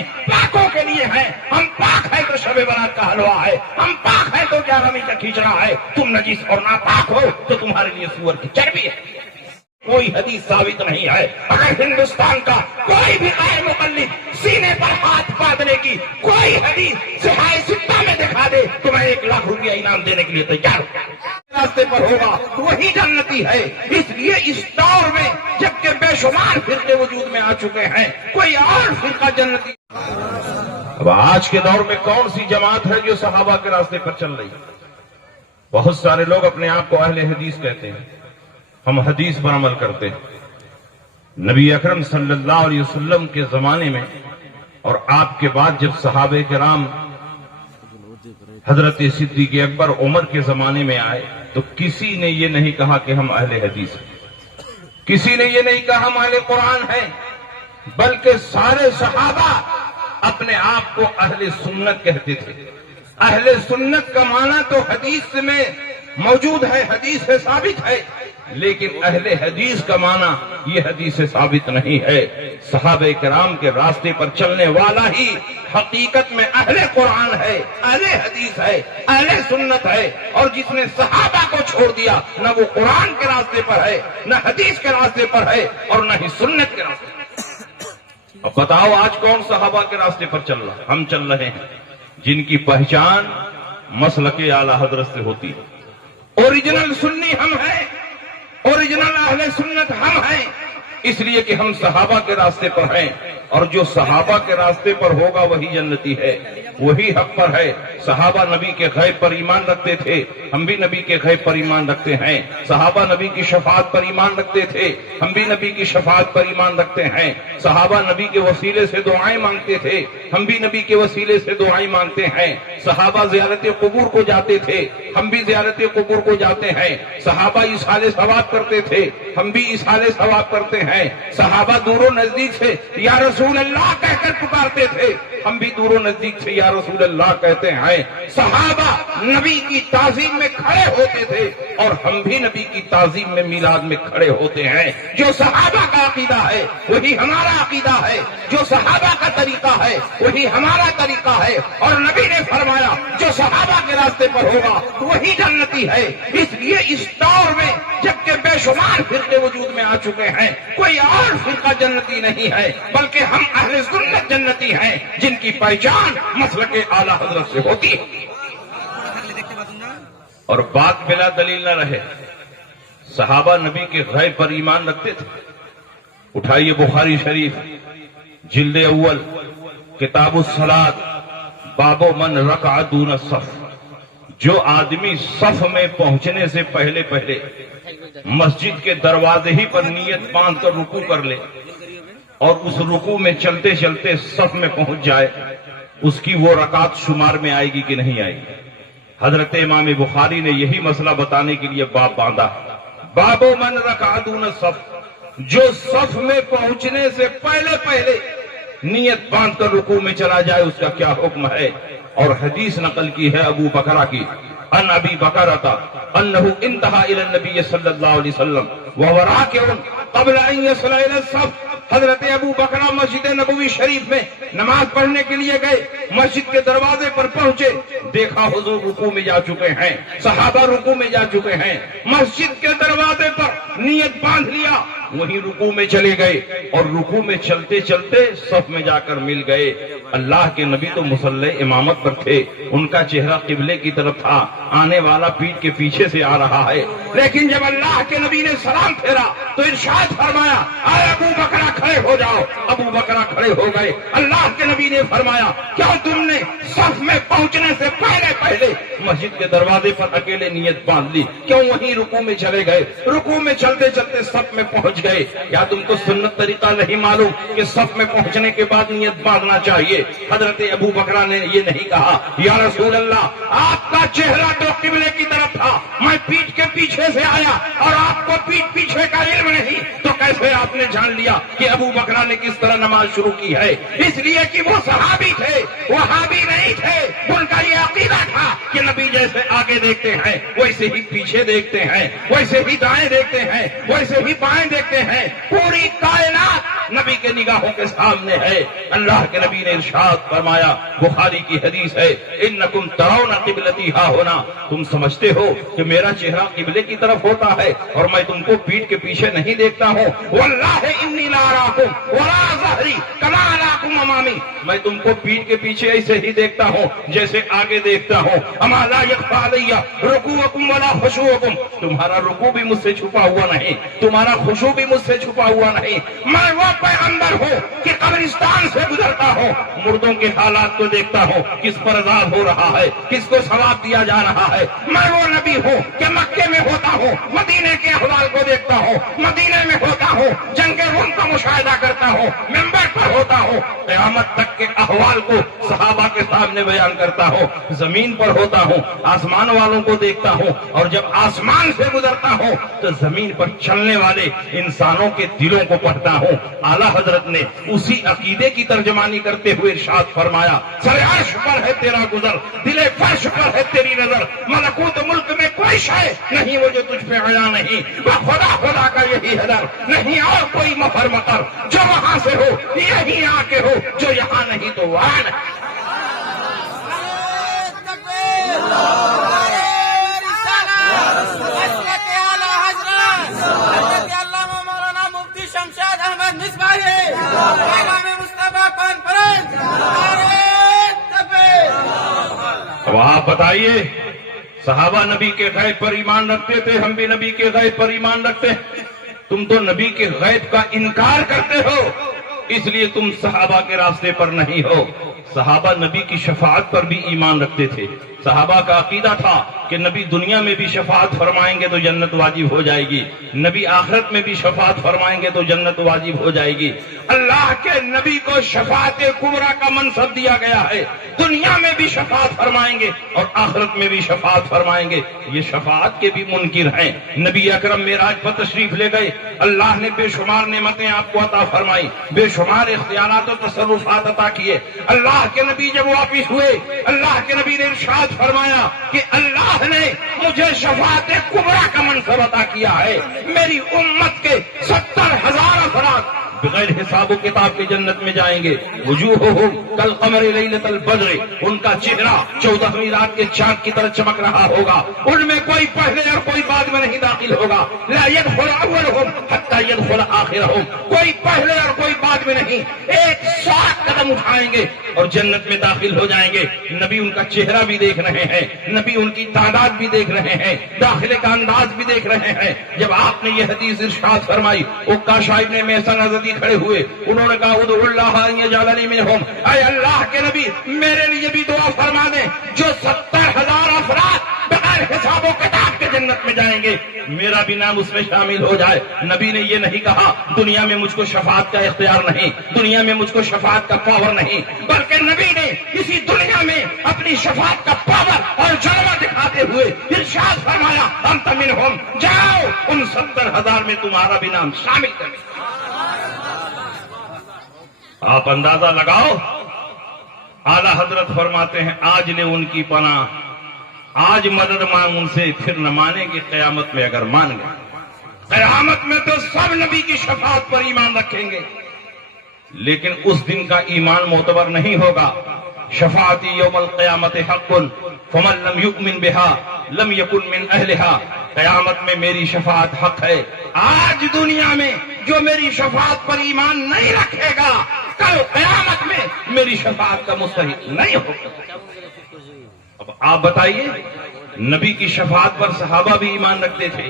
ہیں پاکوں کے لیے ہیں. ہم پاک ہیں تو شب برات کا حلوہ ہے, ہم پاک ہیں تو 11ویں کا کھچڑا ہے. تم نجس اور ناپاک ہو تو تمہارے لیے سور کی چربی ہے. کوئی حدیث ثابت نہیں ہے. اگر ہندوستان کا کوئی بھی غیر مقلد سینے پر ہاتھ باندھنے کی کوئی حدیث صحیح ستہ میں دکھا دے تو میں 1 لاکھ روپیہ انعام دینے کے لیے تیار ہوں. راستے پر ہوگا وہی جنتی ہے. اس لیے اس دور میں جبکہ بے شمار فرقے وجود میں آ چکے ہیں, کوئی اور فرقہ جنتی. اب آج کے دور میں کون سی جماعت ہے جو صحابہ کے راستے پر چل رہی ہے؟ بہت سارے لوگ اپنے آپ کو اہل حدیث کہتے ہیں. ہم حدیث پر عمل کرتے ہیں. نبی اکرم صلی اللہ علیہ وسلم کے زمانے میں اور آپ کے بعد جب صحابہ کرام حضرت صدیق اکبر عمر کے زمانے میں آئے تو کسی نے یہ نہیں کہا کہ ہم اہل حدیث ہیں, کسی نے یہ نہیں کہا ہم اہل قرآن ہیں, بلکہ سارے صحابہ اپنے آپ کو اہل سنت کہتے تھے. اہل سنت کا معنی تو حدیث میں موجود ہے, حدیث سے ثابت ہے, لیکن اہل حدیث کا معنی یہ حدیث سے ثابت نہیں ہے. صحابہ کرام کے راستے پر چلنے والا ہی حقیقت میں اہل قرآن ہے, اہل حدیث ہے, اہل سنت ہے. اور جس نے صحابہ کو چھوڑ دیا نہ وہ قرآن کے راستے پر ہے, نہ حدیث کے راستے پر ہے, اور نہ ہی سنت کے راستے پر. اب بتاؤ آج کون صحابہ کے راستے پر چل رہا ہے؟ ہم چل رہے ہیں جن کی پہچان مسلک اعلی حضرت سے ہوتی ہے. اوریجنل سنی ہم ہیں, اوریجنل اہل سنت ہم ہیں, اس لیے کہ ہم صحابہ کے راستے پر ہیں, اور جو صحابہ کے راستے پر ہوگا وہی جنتی ہے, وہی حق پر ہے. صحابہ نبی کے غیب پر ایمان رکھتے تھے, ہم بھی نبی کے غیب پر ایمان رکھتے ہیں. صحابہ نبی کی شفاعت پر ایمان رکھتے تھے, ہم بھی نبی کی شفاعت پر ایمان رکھتے ہیں. صحابہ نبی کے وسیلے سے دعائیں مانگتے تھے, ہم بھی نبی کے وسیلے سے دعائیں مانگتے ہیں. صحابہ زیارت قبور کو جاتے تھے, ہم بھی زیارت قبور کو جاتے ہیں. صحابہ ایصال ثواب کرتے تھے, ہم بھی ایصال ثواب کرتے ہیں. صحابہ دور و نزدیک سے یا رسول اللہ کہہ کر پکارتے تھے, ہم بھی دور و نزدیک سے یا رسول اللہ کہتے ہیں. صحابہ نبی کی تعظیم میں کھڑے ہوتے تھے, اور ہم بھی نبی کی تعظیم میں میلاد میں کھڑے ہوتے ہیں. جو صحابہ کا عقیدہ ہے وہی ہمارا عقیدہ ہے, جو صحابہ کا طریقہ ہے وہی ہمارا طریقہ ہے. اور نبی نے فرمایا جو صحابہ کے راستے پر ہوگا وہی جنتی ہے. اس لیے اس دور میں جبکہ بے شمار فرقے وجود میں آ چکے ہیں, کوئی اور فرقہ جنتی نہیں ہے, بلکہ ہم اہل سنت جنتی ہیں جن کی پہچان مسلک اعلی حضرت سے ہوتی ہے. اور بات بلا دلیل نہ رہے, صحابہ نبی کے غیب پر ایمان رکھتے تھے. اٹھائیے بخاری شریف جلد اول کتاب الصلاۃ, باب من رکع دون الصف. جو آدمی صف میں پہنچنے سے پہلے پہلے مسجد کے دروازے ہی پر نیت باندھ کر رکوع کر لے اور اس رکوع میں چلتے چلتے صف میں پہنچ جائے, اس کی وہ رکعت شمار میں آئے گی کہ نہیں آئے گی؟ حضرت امام بخاری نے یہی مسئلہ بتانے کے لیے باب باندھا, باب من رکع دون الصف. جو صف میں پہنچنے سے پہلے پہلے نیت باندھ کر رکوع میں چلا جائے اس کا کیا حکم ہے. اور حدیث نقل کی ہے ابو بکرہ کی, ان ابی بکرہ انہ انتہا الی النبی صلی اللہ علیہ وسلم وهو راکع قبل ان یصل الی الصف. حضرت ابو بکرہ مسجد نبوی شریف میں نماز پڑھنے کے لیے گئے, مسجد کے دروازے پر پہنچے, دیکھا حضور رکوع میں جا چکے ہیں, صحابہ رکوع میں جا چکے ہیں. مسجد کے دروازے پر نیت باندھ لیا, وہیں رکوع میں چلے گئے, اور رکوع میں چلتے چلتے صف میں جا کر مل گئے. اللہ کے نبی تو مصلی امامت پر تھے, ان کا چہرہ قبلے کی طرف تھا, آنے والا پیٹ کے پیچھے سے آ رہا ہے. لیکن جب اللہ کے نبی نے سلام پھیرا تو ارشاد فرمایا اے ابو بکرہ کھڑے ہو جاؤ. ابو بکرہ کھڑے ہو گئے. اللہ کے نبی نے فرمایا کیا تم نے صف میں پہنچنے سے پہلے پہلے مسجد کے دروازے پر اکیلے نیت باندھ لی, کیوں وہیں رکوع میں چلے گئے, رکوع میں چلتے چلتے صف میں پہنچ گئے؟ یا تم کو سنت طریقہ نہیں معلوم کہ صف میں پہنچنے کے بعد نیت باندھنا چاہیے؟ حضرت ابو بکرہ نے یہ نہیں کہا یا رسول اللہ آپ کا چہرہ تو قبلے کی طرف تھا, میں پیٹ کے پیچھے سے آیا اور آپ کو پیٹ پیچھے کا علم نہیں, تو کیسے آپ نے جان لیا کہ ابو بکرہ نے کس طرح نماز شروع کی ہے؟ اس لیے کہ وہ صحابی تھے, وہابی نہیں تھے. ان کا یہ عقیدہ تھا کہ نبی جیسے آگے دیکھتے ہیں ویسے ہی پیچھے دیکھتے ہیں, ویسے ہی دائیں دیکھتے ہیں, ویسے ہی بائیں دیکھتے ہیں. پوری کائنات نبی کے نگاہوں کے سامنے ہے۔ اللہ کے نبی نے ارشاد فرمایا، بخاری کی حدیث ہے، انکم ترون قبلتی ہا ہونا، تم سمجھتے ہو کہ میرا چہرہ قبلے کی طرف ہوتا ہے اور میں تم کو پیٹھ کے پیچھے نہیں دیکھتا ہوں۔ واللہ انی لا اراکم ولا ظہری کما اراکم امامی، میں تم کو پیٹھ کے پیچھے ایسے ہی دیکھتا ہوں جیسے آگے دیکھتا ہوں۔ اما لا یخفی علی رکوعکم ولا خشوعکم، تمہارا رکوع بھی مجھ سے چھپا ہوا نہیں، تمہارا خشوع بھی مجھ سے چھپا ہوا نہیں۔ میں وہ پیغمبر ہوں کہ قبرستان سے گزرتا ہوں، مردوں کے حالات کو دیکھتا ہوں، کس پر عذاب ہو رہا ہے، کس کو ثواب دیا جا رہا ہے۔ میں وہ نبی ہوں کہ مکے میں ہوتا ہوں، مدینے کے احوال کو دیکھتا ہوں، مدینے میں ہوتا ہوں، جنگ روم کا مشاہدہ کرتا ہوں، منبر پر ہوتا ہوں، قیامت تک کے احوال کو صحابہ کے سامنے بیان کرتا ہوں، زمین پر ہوتا ہوں، آسمان والوں کو دیکھتا ہوں، اور جب آسمان سے گزرتا ہوں تو زمین پر چلنے والے انسانوں کے دلوں کو پڑھتا ہوں۔ اعلیٰ حضرت نے اسی عقیدے کی ترجمانی کرتے ہوئے ارشاد فرمایا، سر عرش پر ہے تیرا گزر، دل فرش پر ہے تیری نظر، ملکوت ملک میں کوئی شے نہیں وہ جو تجھ پہ عیا نہیں، وہ خدا خدا کا یہی ہے در، نہیں اور کوئی مفر مقر، جو وہاں سے ہو یہی آ کے ہو، جو یہاں نہیں تو وہاں نہیں۔ اب آپ بتائیے، صحابہ نبی کے غیب پر ایمان رکھتے تھے، ہم بھی نبی کے غیب پر ایمان رکھتے ہیں۔ تم تو نبی کے غیب کا انکار کرتے ہو، اس لیے تم صحابہ کے راستے پر نہیں ہو۔ صحابہ نبی کی شفاعت پر بھی ایمان رکھتے تھے۔ صحابہ کا عقیدہ تھا کہ نبی دنیا میں بھی شفاعت فرمائیں گے تو جنت واجب ہو جائے گی، نبی آخرت میں بھی شفاعت فرمائیں گے تو جنت واجب ہو جائے گی۔ اللہ کے نبی کو شفاعت کبریٰ کا منصب دیا گیا ہے، دنیا میں بھی شفاعت فرمائیں گے اور آخرت میں بھی شفاعت فرمائیں گے۔ یہ شفاعت کے بھی منکر ہیں۔ نبی اکرم معراج پر تشریف لے گئے، اللہ نے بے شمار نعمتیں آپ کو عطا فرمائی، بے شمار اختیارات و تصرفات عطا کیے۔ اللہ کے نبی جب واپس ہوئے، اللہ کے نبی نے ارشاد فرمایا کہ اللہ نے مجھے شفاعت کبریٰ کا منصب عطا کیا ہے، میری امت کے 70,000 افراد بغیر حساب و کتاب کے جنت میں جائیں گے۔ وجوہہم کالقمر لیلۃ البدر، ان کا چہرہ 14ویں رات کے چاند کی طرح چمک رہا ہوگا، ان میں کوئی پہلے اور کوئی بعد میں نہیں داخل ہوگا۔ لا يدخل اولہم حتی يدخل آخرہم، کوئی پہلے اور کوئی بعد میں نہیں، 100 قدم اٹھائیں گے اور جنت میں داخل ہو جائیں گے۔ نبی ان کا چہرہ بھی دیکھ رہے ہیں، نبی ان کی تعداد بھی دیکھ رہے ہیں، داخلے کا انداز بھی دیکھ رہے ہیں۔ جب آپ نے یہ حدیث ارشاد فرمائی، عکاشہ ابن محصن حضرتی کھڑے ہوئے، انہوں نے کہا ادعوا اللہ ان یجعلنی منہم، اے اللہ کے نبی میرے لیے بھی دعا فرما دیں، جو 70,000 افراد بغیر حساب و کتاب کے جنت میں جائیں گے، میرا بھی نام اس میں شامل ہو جائے۔ نبی نے یہ نہیں کہا دنیا میں مجھ کو شفاعت کا اختیار نہیں، دنیا میں مجھ کو شفاعت کا پاور نہیں، بلکہ نبی نے اسی دنیا میں اپنی شفاعت کا پاور اور جلوہ دکھاتے ہوئے ارشاد فرمایا انت منہم، جاؤ ان 70,000 میں تمہارا بھی نام شامل کریں۔ آپ اندازہ لگاؤ، اعلیٰ حضرت فرماتے ہیں آج لے ان کی پناہ، آج مدد مانگ ان سے، پھر نہ مانیں گے قیامت میں اگر مان گئے۔ قیامت میں تو سب نبی کی شفاعت پر ایمان رکھیں گے، لیکن اس دن کا ایمان معتبر نہیں ہوگا۔ شفاعتی یوم القیامت حق فمن لم یؤمن بها لم یکن من اہلہا، قیامت میں میری شفاعت حق ہے۔ آج دنیا میں جو میری شفاعت پر ایمان نہیں رکھے گا، کل قیامت میں میری شفاعت کا مستحق نہیں ہوگا۔ اب آپ بتائیے، نبی کی شفاعت پر صحابہ بھی ایمان رکھتے تھے،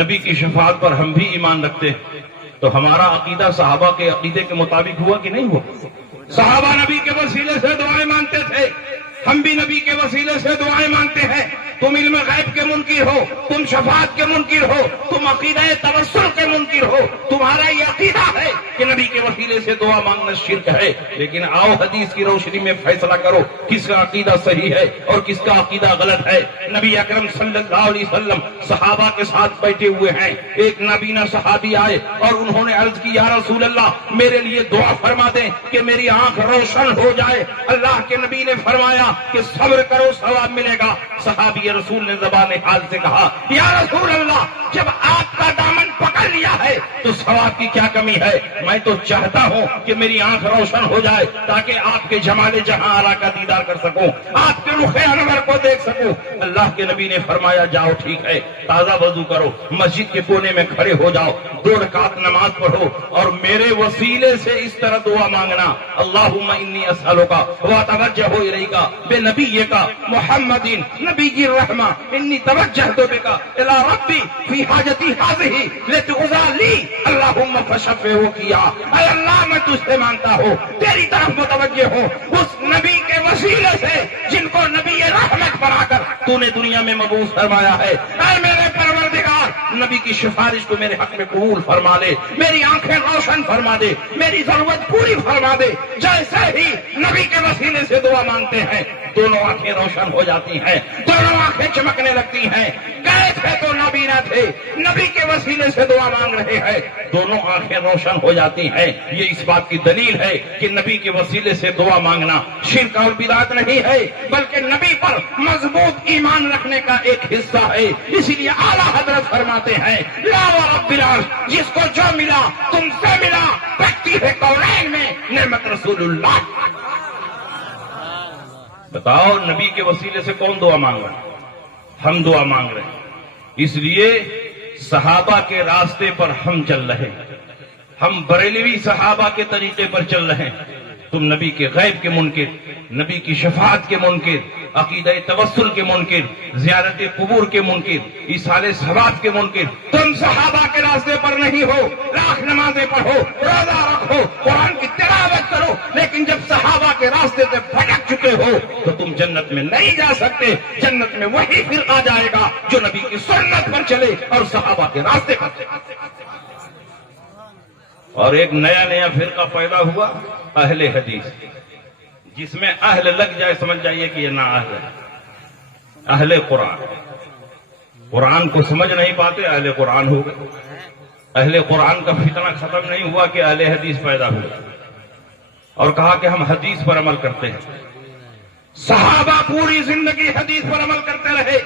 نبی کی شفاعت پر ہم بھی ایمان رکھتے ہیں، تو ہمارا عقیدہ صحابہ کے عقیدے کے مطابق ہوا کہ نہیں ہوا؟ صحابہ نبی کے وسیلے سے دعائیں مانتے تھے، ہم بھی نبی کے وسیلے سے دعائیں مانتے ہیں۔ تم علم غیب کے منکر ہو، تم شفاعت کے منکر ہو، تم عقیدہ توسل کے منکر ہو، تمہارا یہ عقیدہ ہے کہ نبی کے وسیلے سے دعا مانگنا شرک ہے۔ لیکن آؤ حدیث کی روشنی میں فیصلہ کرو کس کا عقیدہ صحیح ہے اور کس کا عقیدہ غلط ہے۔ نبی اکرم صلی اللہ علیہ وسلم صحابہ کے ساتھ بیٹھے ہوئے ہیں، ایک نابینا صحابی آئے اور انہوں نے عرض کی یا رسول اللہ میرے لیے دعا فرما دیں کہ میری آنکھ روشن ہو جائے۔ اللہ کے نبی نے فرمایا کہ صبر کرو ثواب ملے گا۔ صحابی رسول نے زبان حال سے کہا یا رسول اللہ جب آپ کا دامن پکڑ پڑھ لیا ہے تو ثواب کی کیا کمی ہے؟ میں تو چاہتا ہوں کہ میری آنکھ روشن ہو جائے تاکہ آپ کے جمال جہاں آرا کا دیدار کر سکوں، آپ کے رخ انور کو دیکھ سکوں۔ اللہ کے نبی نے فرمایا جاؤ ٹھیک ہے، تازہ وضو کرو، مسجد کے کونے میں کھڑے ہو جاؤ، 2 رکعت نماز پڑھو اور میرے وسیلے سے اس طرح دعا مانگنا، اللہم انی اسألک واتوجہ الیک بنبیک محمد نبی الرحمہ انی توجہت بک الی ربی فی حاجتی ہذہ لتقضی لی اللہم فشفعہ کیا۔ اے اللہ میں تجھ سے مانتا ہوں، تیری طرف متوجہ ہوں، اس نبی کے وسیلے سے جن کو نبی رحمت بنا کر تو نے دنیا میں مبعوث فرمایا ہے۔ اے میرے پروردگار، نبی کی سفارش کو میرے حق میں قبول فرما دے، میری آنکھیں روشن فرما دے، میری ضرورت پوری فرما دے۔ جیسے ہی نبی کے وسیلے سے دعا مانگتے ہیں دونوں آنکھیں روشن ہو جاتی ہیں، دونوں آنکھیں چمکنے لگتی ہیں۔ گئے تھے تو نابینا تھے، نبی کے وسیلے سے دعا مانگ رہے ہیں، دونوں آنکھیں روشن ہو جاتی ہیں۔ یہ اس بات کی دلیل ہے کہ نبی کے وسیلے سے دعا مانگنا شرک اور بدعت نہیں ہے، بلکہ نبی پر مضبوط ایمان رکھنے کا ایک حصہ ہے۔ اسی لیے اعلیٰ حضرت فرماتے ہیں لا ورب العرش، جس کو جو ملا تم سے ملا، رکھتی ہے کونین میں نعمت رسول اللہ۔ بتاؤ نبی کے وسیلے سے کون دعا مانگ رہا ہے؟ ہم دعا مانگ رہے ہیں۔ اس لیے صحابہ کے راستے پر ہم چل رہے ہیں، ہم بریلوی صحابہ کے طریقے پر چل رہے ہیں۔ تم نبی کے غیب کے منکر، نبی کی شفاعت کے منکر، عقیدہ توسل کے منکر، زیارت قبور کے منکر، ایصال ثواب کے منکر، تم صحابہ کے راستے پر نہیں ہو۔ لاکھ نمازیں پڑھو، روزہ رکھو، قرآن کی تلاوت کرو، لیکن جب صحابہ کے راستے سے بھٹک چکے ہو تو تم جنت میں نہیں جا سکتے۔ جنت میں وہی فرقہ جائے گا جو نبی کی سنت پر چلے اور صحابہ کے راستے پر چلے۔ اور ایک نیا فرقہ پیدا ہوا، اہل حدیث، جس میں اہل لگ جائے سمجھ جائیے کہ یہ نا اہل ہے۔ اہل قرآن، قرآن کو سمجھ نہیں پاتے، اہل قرآن ہو گئے۔ اہل قرآن کا فتنہ ختم نہیں ہوا کہ اہل حدیث پیدا ہوئے اور کہا کہ ہم حدیث پر عمل کرتے ہیں۔ صحابہ پوری زندگی حدیث پر عمل کرتے رہے،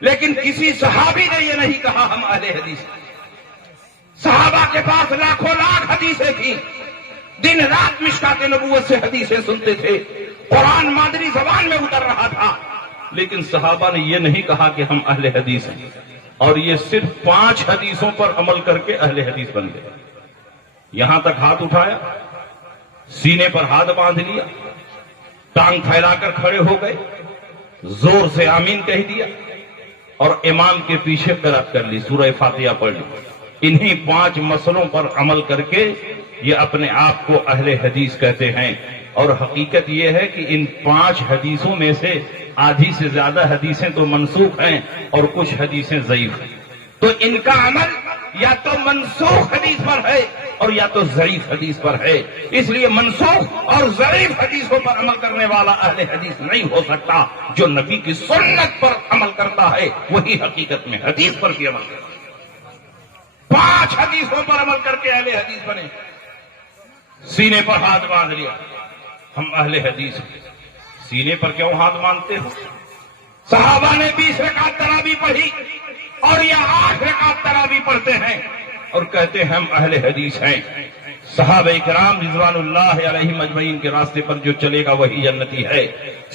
لیکن کسی صحابی نے یہ نہیں کہا ہم اہل حدیث ہیں۔ صحابہ کے پاس لاکھوں لاکھ حدیثیں تھیں، دن رات مشکات نبوت سے حدیثیں سنتے تھے، قرآن مادری زبان میں اتر رہا تھا، لیکن صحابہ نے یہ نہیں کہا کہ ہم اہل حدیث ہیں، اور یہ صرف 5 حدیثوں پر عمل کر کے اہل حدیث بن گئے۔ یہاں تک ہاتھ اٹھایا، سینے پر ہاتھ باندھ لیا، ٹانگ پھیلا کر کھڑے ہو گئے، زور سے آمین کہہ دیا اور امام کے پیچھے قرات کر لی، سورہ فاتحہ پڑھ لی۔ انہی 5 مسئلوں پر عمل کر کے یہ اپنے آپ کو اہل حدیث کہتے ہیں، اور حقیقت یہ ہے کہ ان 5 حدیثوں میں سے آدھی سے زیادہ حدیثیں تو منسوخ ہیں اور کچھ حدیثیں ضعیف ہیں۔ تو ان کا عمل یا تو منسوخ حدیث پر ہے اور یا تو ضعیف حدیث پر ہے۔ اس لیے منسوخ اور ضعیف حدیثوں پر عمل کرنے والا اہل حدیث نہیں ہو سکتا۔ جو نبی کی سنت پر عمل کرتا ہے وہی حقیقت میں حدیث پر بھی عمل کرتا ہے۔ 5 حدیثوں پر عمل کر کے اہل حدیث بنے، سینے پر ہاتھ باندھ لیا، ہم اہل حدیث ہیں۔ سینے پر کیوں ہاتھ باندھتے ہو؟ صحابہ نے 20 رکعت تراویح پڑھی اور یہ 8 رکعت تراویح پڑھتے ہیں اور کہتے ہیں ہم اہل حدیث ہیں۔ صحابہ کرام رضوان اللہ علیہم اجمعین کے راستے پر جو چلے گا وہی جنتی ہے۔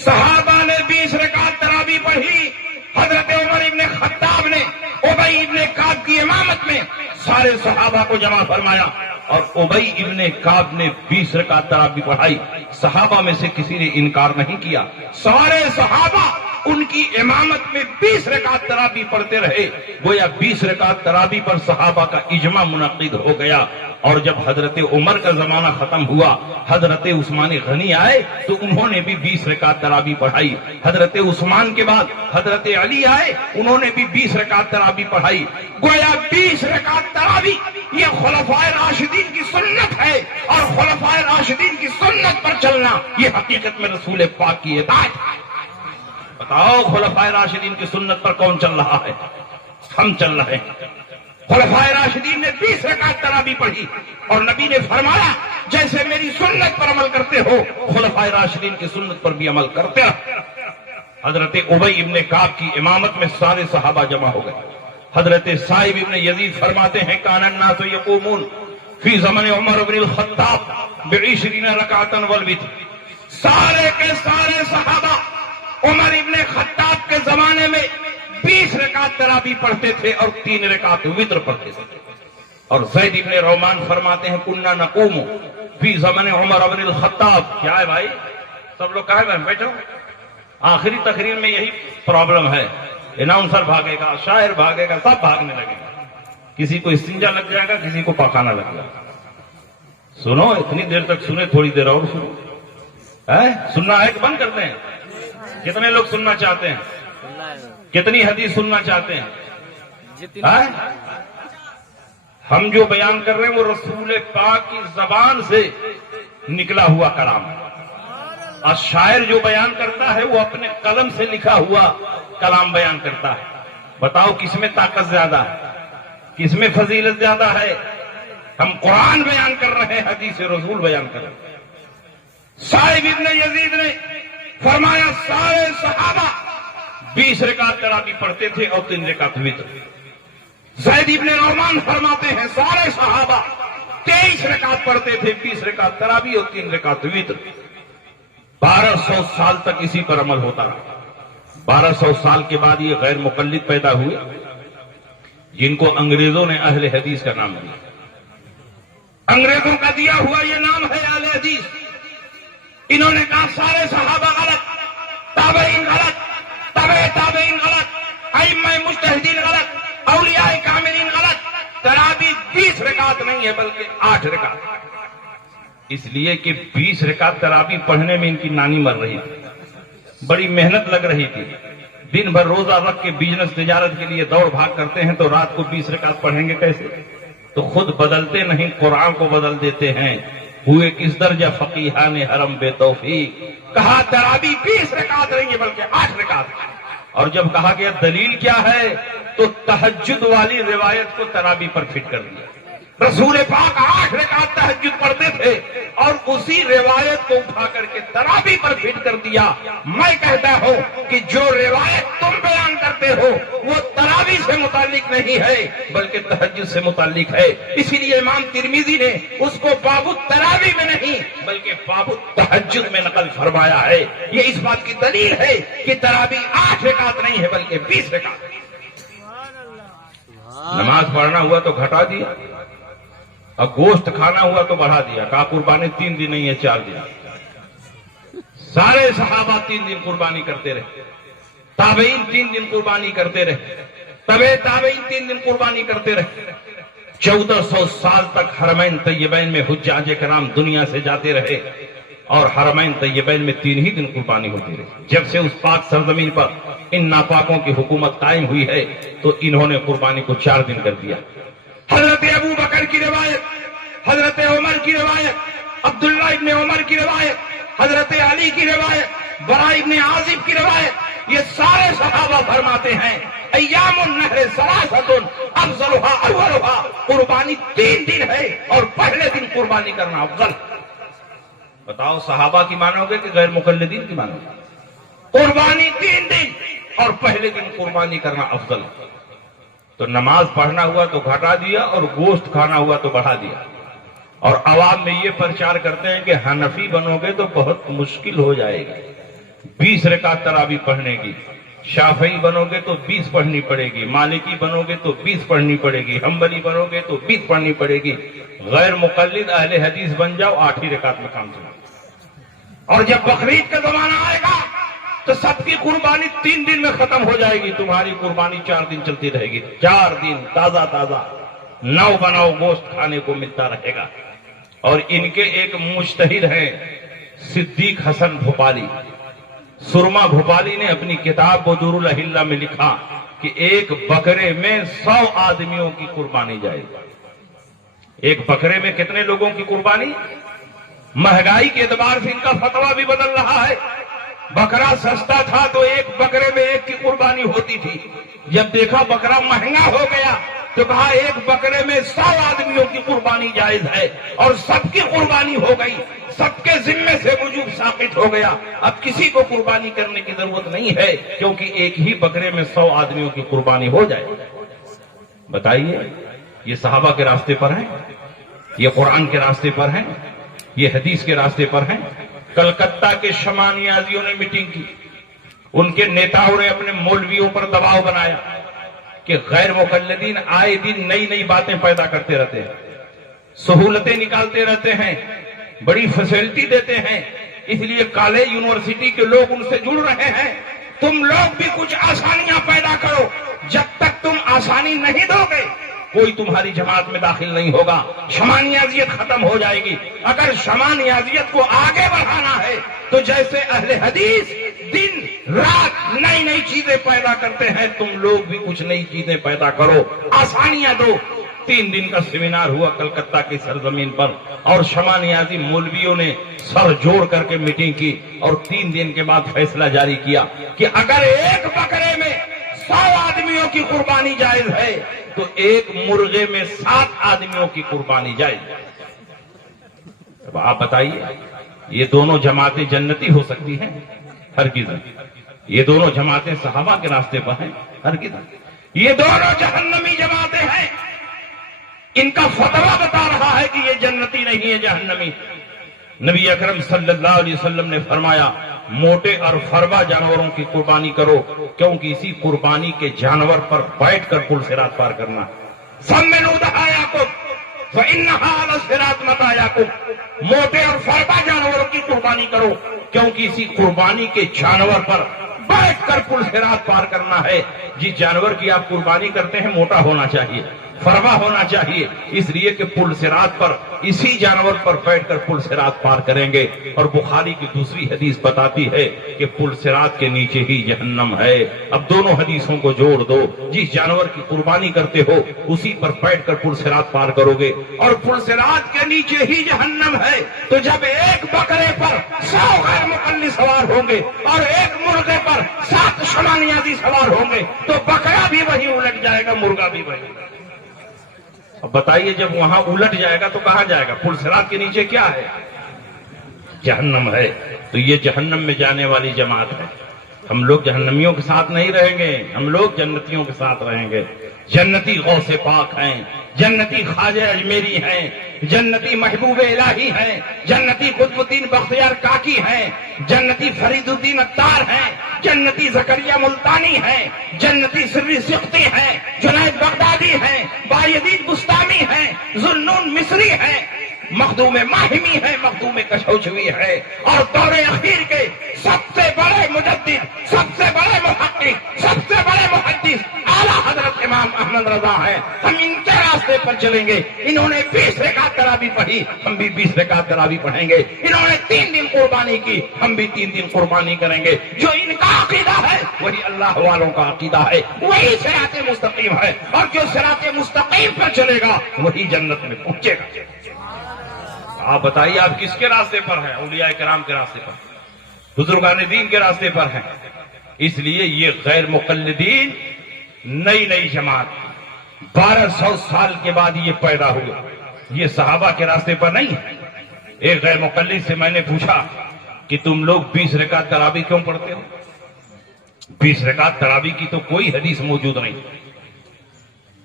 صحابہ نے 20 رکعت تراویح پڑھی، حضرت عمر ابن خطاب نے ابی ابن کعب کی امامت میں سارے صحابہ کو جمع فرمایا اور ابی ابن کعب نے 20 رکعت تراویح پڑھائی۔ صحابہ میں سے کسی نے انکار نہیں کیا، سارے صحابہ ان کی امامت میں 20 رکعت تراویح پڑھتے رہے۔ گویا 20 رکعت تراویح پر صحابہ کا اجماع منعقد ہو گیا۔ اور جب حضرت عمر کا زمانہ ختم ہوا، حضرت عثمان غنی آئے تو انہوں نے بھی 20 رکعت تراویح پڑھائی۔ حضرت عثمان کے بعد حضرت علی آئے، انہوں نے بھی 20 رکعت تراویح پڑھائی۔ گویا 20 رکعت تراویح یہ خلفائے راشدین کی سنت ہے، اور خلفائے راشدین کی سنت پر چلنا یہ حقیقت میں رسول پاک کی اطاعت ہے۔ بتاؤ خلفائے راشدین کی سنت پر کون چل رہا ہے؟ ہم چل رہے ہیں۔ خلفائے راشدین نے 20 رکعت تراویح پڑھی اور نبی نے فرمایا جیسے میری سنت پر عمل کرتے ہو خلفائے راشدین کی سنت پر بھی عمل کرتے رہو۔ حضرت ابی ابن کعب کی امامت میں سارے صحابہ جمع ہو گئے۔ حضرت صائب ابن یزید فرماتے ہیں کان الناس یقومون فی زمن عمر بن الخطاب ب20 رکعتا والوتر، سارے کے سارے صحابہ عمر ابن خطاب کے زمانے میں 20 رکعت تراویح پڑھتے تھے اور 3 رکعت وتر پڑھتے تھے۔ اور زید ابن رومان فرماتے ہیں کننا نقوم فی زمن عمر بن الخطاب۔ کیا ہے بھائی، سب لوگ کہا ہے بیٹھو، آخری تقریر میں یہی پرابلم ہے، اناؤنسر بھاگے گا، شاعر بھاگے گا، سب بھاگنے لگے گا، کسی کو استنجا لگ جائے گا، کسی کو پاخانہ لگ جائے گا۔ سنو، اتنی دیر تک سنے، تھوڑی دیر اور سنو۔ سننا ہے کہ بند کرتے ہیں؟ کتنے لوگ سننا چاہتے ہیں؟ کتنی حدیث سننا چاہتے ہیں؟ ہم جو بیان کر رہے ہیں وہ رسول پاک کی زبان سے نکلا ہوا کلام ہے، اور شاعر جو بیان کرتا ہے وہ اپنے قلم سے لکھا ہوا کلام بیان کرتا ہے۔ بتاؤ کس میں طاقت زیادہ ہے، کس میں فضیلت زیادہ ہے؟ ہم قرآن بیان کر رہے ہیں، حدیث رسول بیان کر رہے ہیں۔ صائب ابن یزید نے فرمایا سارے صحابہ 20 رکعت تراویح پڑھتے تھے اور 3 رکعت وتر۔ زید ابن رومان فرماتے ہیں سارے صحابہ 23 رکعت پڑھتے تھے، 20 رکعت تراویح اور 3 رکعت وتر۔ 1200 سال تک اسی پر عمل ہوتا رہا۔ 1200 سال کے بعد یہ غیر مقلد پیدا ہوئے جن کو انگریزوں نے اہل حدیث کا نام دیا۔ انگریزوں کا دیا ہوا یہ نام ہے اہل حدیث۔ انہوں نے کہا سارے صحابہ غلط، تابعین غلط، تبع تابعین غلط، ائمہ مجتہدین غلط، اولیاء کاملین غلط، تراویح 20 رکعت نہیں ہے بلکہ 8 رکعت۔ اس لیے کہ 20 رکعت تراویح پڑھنے میں ان کی نانی مر رہی تھی، بڑی محنت لگ رہی تھی، دن بھر روزہ رکھ کے بزنس تجارت کے لیے دوڑ بھاگ کرتے ہیں، تو رات کو 20 رکعت پڑھیں گے کیسے؟ تو خود بدلتے نہیں، قرآن کو بدل دیتے ہیں۔ ہوئے کس درجہ فقیہان حرم بے توفیق، کہا تراویح 20 رکعت نہیں ہے بلکہ 8 رکعت۔ اور جب کہا گیا دلیل کیا ہے تو تہجد والی روایت کو تراویح پر فٹ کر دیا۔ رسول پاک 8 رکعت تہجد پڑھتے تھے اور اسی روایت کو اٹھا کر کے تراویح پر فٹ کر دیا۔ میں کہتا ہوں کہ جو روایت تم بیان کرتے ہو وہ تراویح سے متعلق نہیں ہے بلکہ تہجد سے متعلق ہے۔ اسی لیے امام ترمذی نے اس کو باب التراویح میں نہیں بلکہ باب التہجد میں نقل فرمایا ہے۔ یہ اس بات کی دلیل ہے کہ تراویح 8 رکعت نہیں ہے بلکہ 20 رکعت۔ نماز پڑھنا ہوا تو گھٹا دیا، اب گوشت کھانا ہوا تو بڑھا دیا، کہا قربانی 3 دن نہیں ہے 4 دن۔ سارے صحابہ 3 دن قربانی کرتے رہے، تابعین 3 دن قربانی کرتے رہے، تبع تابعین 3 دن قربانی کرتے رہے۔ 1400 سال تک حرمین طیبین میں حجاج کرام دنیا سے جاتے رہے اور حرمین طیبین میں 3 ہی دن قربانی ہوتی رہی۔ جب سے اس پاک سرزمین پر ان ناپاکوں کی حکومت قائم ہوئی ہے تو انہوں نے قربانی کو 4 دن کر دیا۔ حضرت ابو بکر کی روایت، حضرت عمر کی روایت، عبداللہ ابن عمر کی روایت، حضرت علی کی روایت، براء ابن عازب کی روایت، یہ سارے صحابہ فرماتے ہیں ایام النحر ثلاثۃ افضلها اولها، قربانی 3 دن ہے اور پہلے دن قربانی کرنا افضل۔ بتاؤ صحابہ کی مانو گے کہ غیر مقلدین کی مانو گے؟ قربانی 3 دن اور پہلے دن قربانی کرنا افضل۔ تو نماز پڑھنا ہوا تو گھٹا دیا اور گوشت کھانا ہوا تو بڑھا دیا۔ اور عوام میں یہ پرچار کرتے ہیں کہ حنفی بنو گے تو بہت مشکل ہو جائے گی 20 رکعت تراویح پڑھنے کی، شافعی بنو گے تو 20 پڑھنی پڑے گی، مالکی بنو گے تو 20 پڑھنی پڑے گی، حنبلی بنو گے تو 20 پڑھنی پڑے گی۔ غیر مقلد اہل حدیث بن جاؤ، 8 ہی رکعت میں کام چلا۔ اور جب بقرعید کا زمانہ آئے گا تو سب کی قربانی 3 دن میں ختم ہو جائے گی، تمہاری قربانی 4 دن چلتی رہے گی۔ 4 دن تازہ تازہ نو بناؤ گوشت کھانے کو ملتا رہے گا۔ اور ان کے ایک مجتہد ہیں صدیق حسن بھوپالی، سرما بھوپالی نے اپنی کتاب بدور الاحلہ میں لکھا کہ ایک بکرے میں 100 آدمیوں کی قربانی جائے گی۔ ایک بکرے میں کتنے لوگوں کی قربانی؟ مہنگائی کے اعتبار سے ان کا فتویٰ بھی بدل رہا ہے۔ بکرا سستا تھا تو ایک بکرے میں 1 کی قربانی ہوتی تھی، جب دیکھا بکرا مہنگا ہو گیا تو کہا ایک بکرے میں 100 آدمیوں کی قربانی جائز ہے، اور سب کی قربانی ہو گئی، سب کے ذمے سے وجوب ثابت ہو گیا۔ اب کسی کو قربانی کرنے کی ضرورت نہیں ہے کیونکہ ایک ہی بکرے میں 100 آدمیوں کی قربانی ہو جائے۔ بتائیے یہ صحابہ کے راستے پر ہیں، یہ قرآن کے راستے پر ہیں، یہ حدیث کے راستے پر ہیں؟ کلکتہ کے شمع نیازیوں نے میٹنگ کی، ان کے نیتاؤں نے اپنے مولویوں پر دباؤ بنایا کہ غیر مقلدین آئے دن نئی نئی باتیں پیدا کرتے رہتے ہیں، سہولتیں نکالتے رہتے ہیں، بڑی فیسلٹی دیتے ہیں، اس لیے کالج یونیورسٹی کے لوگ ان سے جڑ رہے ہیں۔ تم لوگ بھی کچھ آسانیاں پیدا کرو، جب تک تم آسانی نہیں دو گے کوئی تمہاری جماعت میں داخل نہیں ہوگا، شمع نیازیت ختم ہو جائے گی۔ اگر شمع نیازیت کو آگے بڑھانا ہے تو جیسے اہل حدیث دن رات نئی نئی چیزیں پیدا کرتے ہیں، تم لوگ بھی کچھ نئی چیزیں پیدا کرو، آسانیاں دو۔ 3 دن کا سیمینار ہوا کلکتہ کی سرزمین پر، اور شمع نیازی مولویوں نے سر جوڑ کر کے میٹنگ کی، اور 3 دن کے بعد فیصلہ جاری کیا کہ اگر ایک بکرے میں 100 آدمیوں کی قربانی جائز ہے تو ایک مرغے میں 7 آدمیوں کی قربانی جائز ہے۔ اب آپ بتائیے یہ دونوں جماعتیں جنتی ہو سکتی ہیں؟ ہرگز نہیں۔ یہ دونوں جماعتیں صحابہ کے راستے پر ہیں؟ ہرگز نہیں۔ یہ دونوں جہنمی جماعتیں ہیں۔ ان کا فتویٰ بتا رہا ہے کہ یہ جنتی نہیں ہے، جہنمی۔ نبی اکرم صلی اللہ علیہ وسلم نے فرمایا موٹے اور فربا جانوروں کی قربانی کرو، کیونکہ اسی قربانی کے جانور پر بیٹھ کر پل صراط پار کرنا۔ سمنوا ضحاياكم فإنها على الصراط مطاياكم، موٹے اور فربا جانوروں کی قربانی کرو، کیونکہ اسی قربانی کے جانور پر بیٹھ کر پل صراط پار کرنا ہے۔ جس جانور کی آپ قربانی کرتے ہیں موٹا ہونا چاہیے، فرما ہونا چاہیے، اس لیے کہ پل صراط پر اسی جانور پر بیٹھ کر پل صراط پار کریں گے۔ اور بخاری کی دوسری حدیث بتاتی ہے کہ پل صراط کے نیچے ہی جہنم ہے۔ اب دونوں حدیثوں کو جوڑ دو، جس جانور کی قربانی کرتے ہو اسی پر بیٹھ کر پل صراط پار کرو گے، اور پل صراط کے نیچے ہی جہنم ہے۔ تو جب ایک بکرے پر 100 غیر مقلد سوار ہوں گے اور ایک مرغے پر 7 شمع نیازی سوار ہوں گے تو بکرا بھی وہیں الٹ جائے گا، مرغا بھی وہیں۔ اب بتائیے جب وہاں الٹ جائے گا تو کہاں جائے گا؟ پل صراط کے نیچے کیا ہے؟ جہنم ہے۔ تو یہ جہنم میں جانے والی جماعت ہے۔ ہم لوگ جہنمیوں کے ساتھ نہیں رہیں گے، ہم لوگ جنتیوں کے ساتھ رہیں گے۔ جنتی غوث پاک ہیں، جنتی خواجہ اجمیری ہیں، جنتی محبوب الہی ہیں، جنتی قطب الدین بختیار کاکی ہیں، جنتی فرید الدین عطار ہیں، جنتی زکریا ملتانی ہیں، جنتی سری سختی ہیں، جنید بغدادی ہیں، بایزید بستامی ہیں، ذوالنون مصری ہیں، مخدوم ماہمی ہے، مخدوم کشوچوی ہے، اور دور اخیر کے سب سے بڑے مجدد، سب سے بڑے محقق، سب سے بڑے محدث اعلیٰ حضرت امام احمد رضا ہیں۔ ہم ان کے راستے پر چلیں گے۔ انہوں نے 20 رکعت تراویح پڑھی، ہم بھی 20 رکعت تراویح پڑھیں گے۔ انہوں نے 3 دن قربانی کی، ہم بھی 3 دن قربانی کریں گے۔ جو ان کا عقیدہ ہے وہی اللہ والوں کا عقیدہ ہے، وہی صراط مستقیم ہے، اور جو صراط مستقیم پر چلے گا وہی جنت میں پہنچے گا۔ آپ بتائیے آپ کس کے راستے پر ہیں؟ اولیاء کرام کے راستے پر، بزرگان دین کے راستے پر ہیں۔ اس لیے یہ غیر مقلدین نئی نئی جماعت 1200 سال کے بعد یہ پیدا ہوا، یہ صحابہ کے راستے پر نہیں ہے۔ ایک غیر مقلد سے میں نے پوچھا کہ تم لوگ 20 رکعت تراویح کیوں پڑھتے ہو؟ 20 رکعت تراویح کی تو کوئی حدیث موجود نہیں،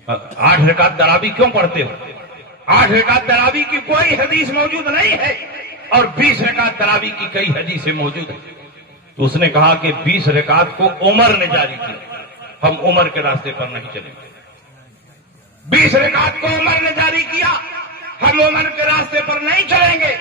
8 رکعت تراویح کیوں پڑھتے ہو؟ 8 رکعت تراویح کی کوئی حدیث موجود نہیں ہے، اور 20 رکعت تراویح کی کئی حدیثیں موجود ہیں۔ تو اس نے کہا کہ 20 رکعت کو عمر نے جاری کی، ہم عمر کے راستے پر نہیں چلیں گے۔ 20 رکعت کو عمر نے جاری کیا، ہم عمر کے راستے پر نہیں چلیں گے۔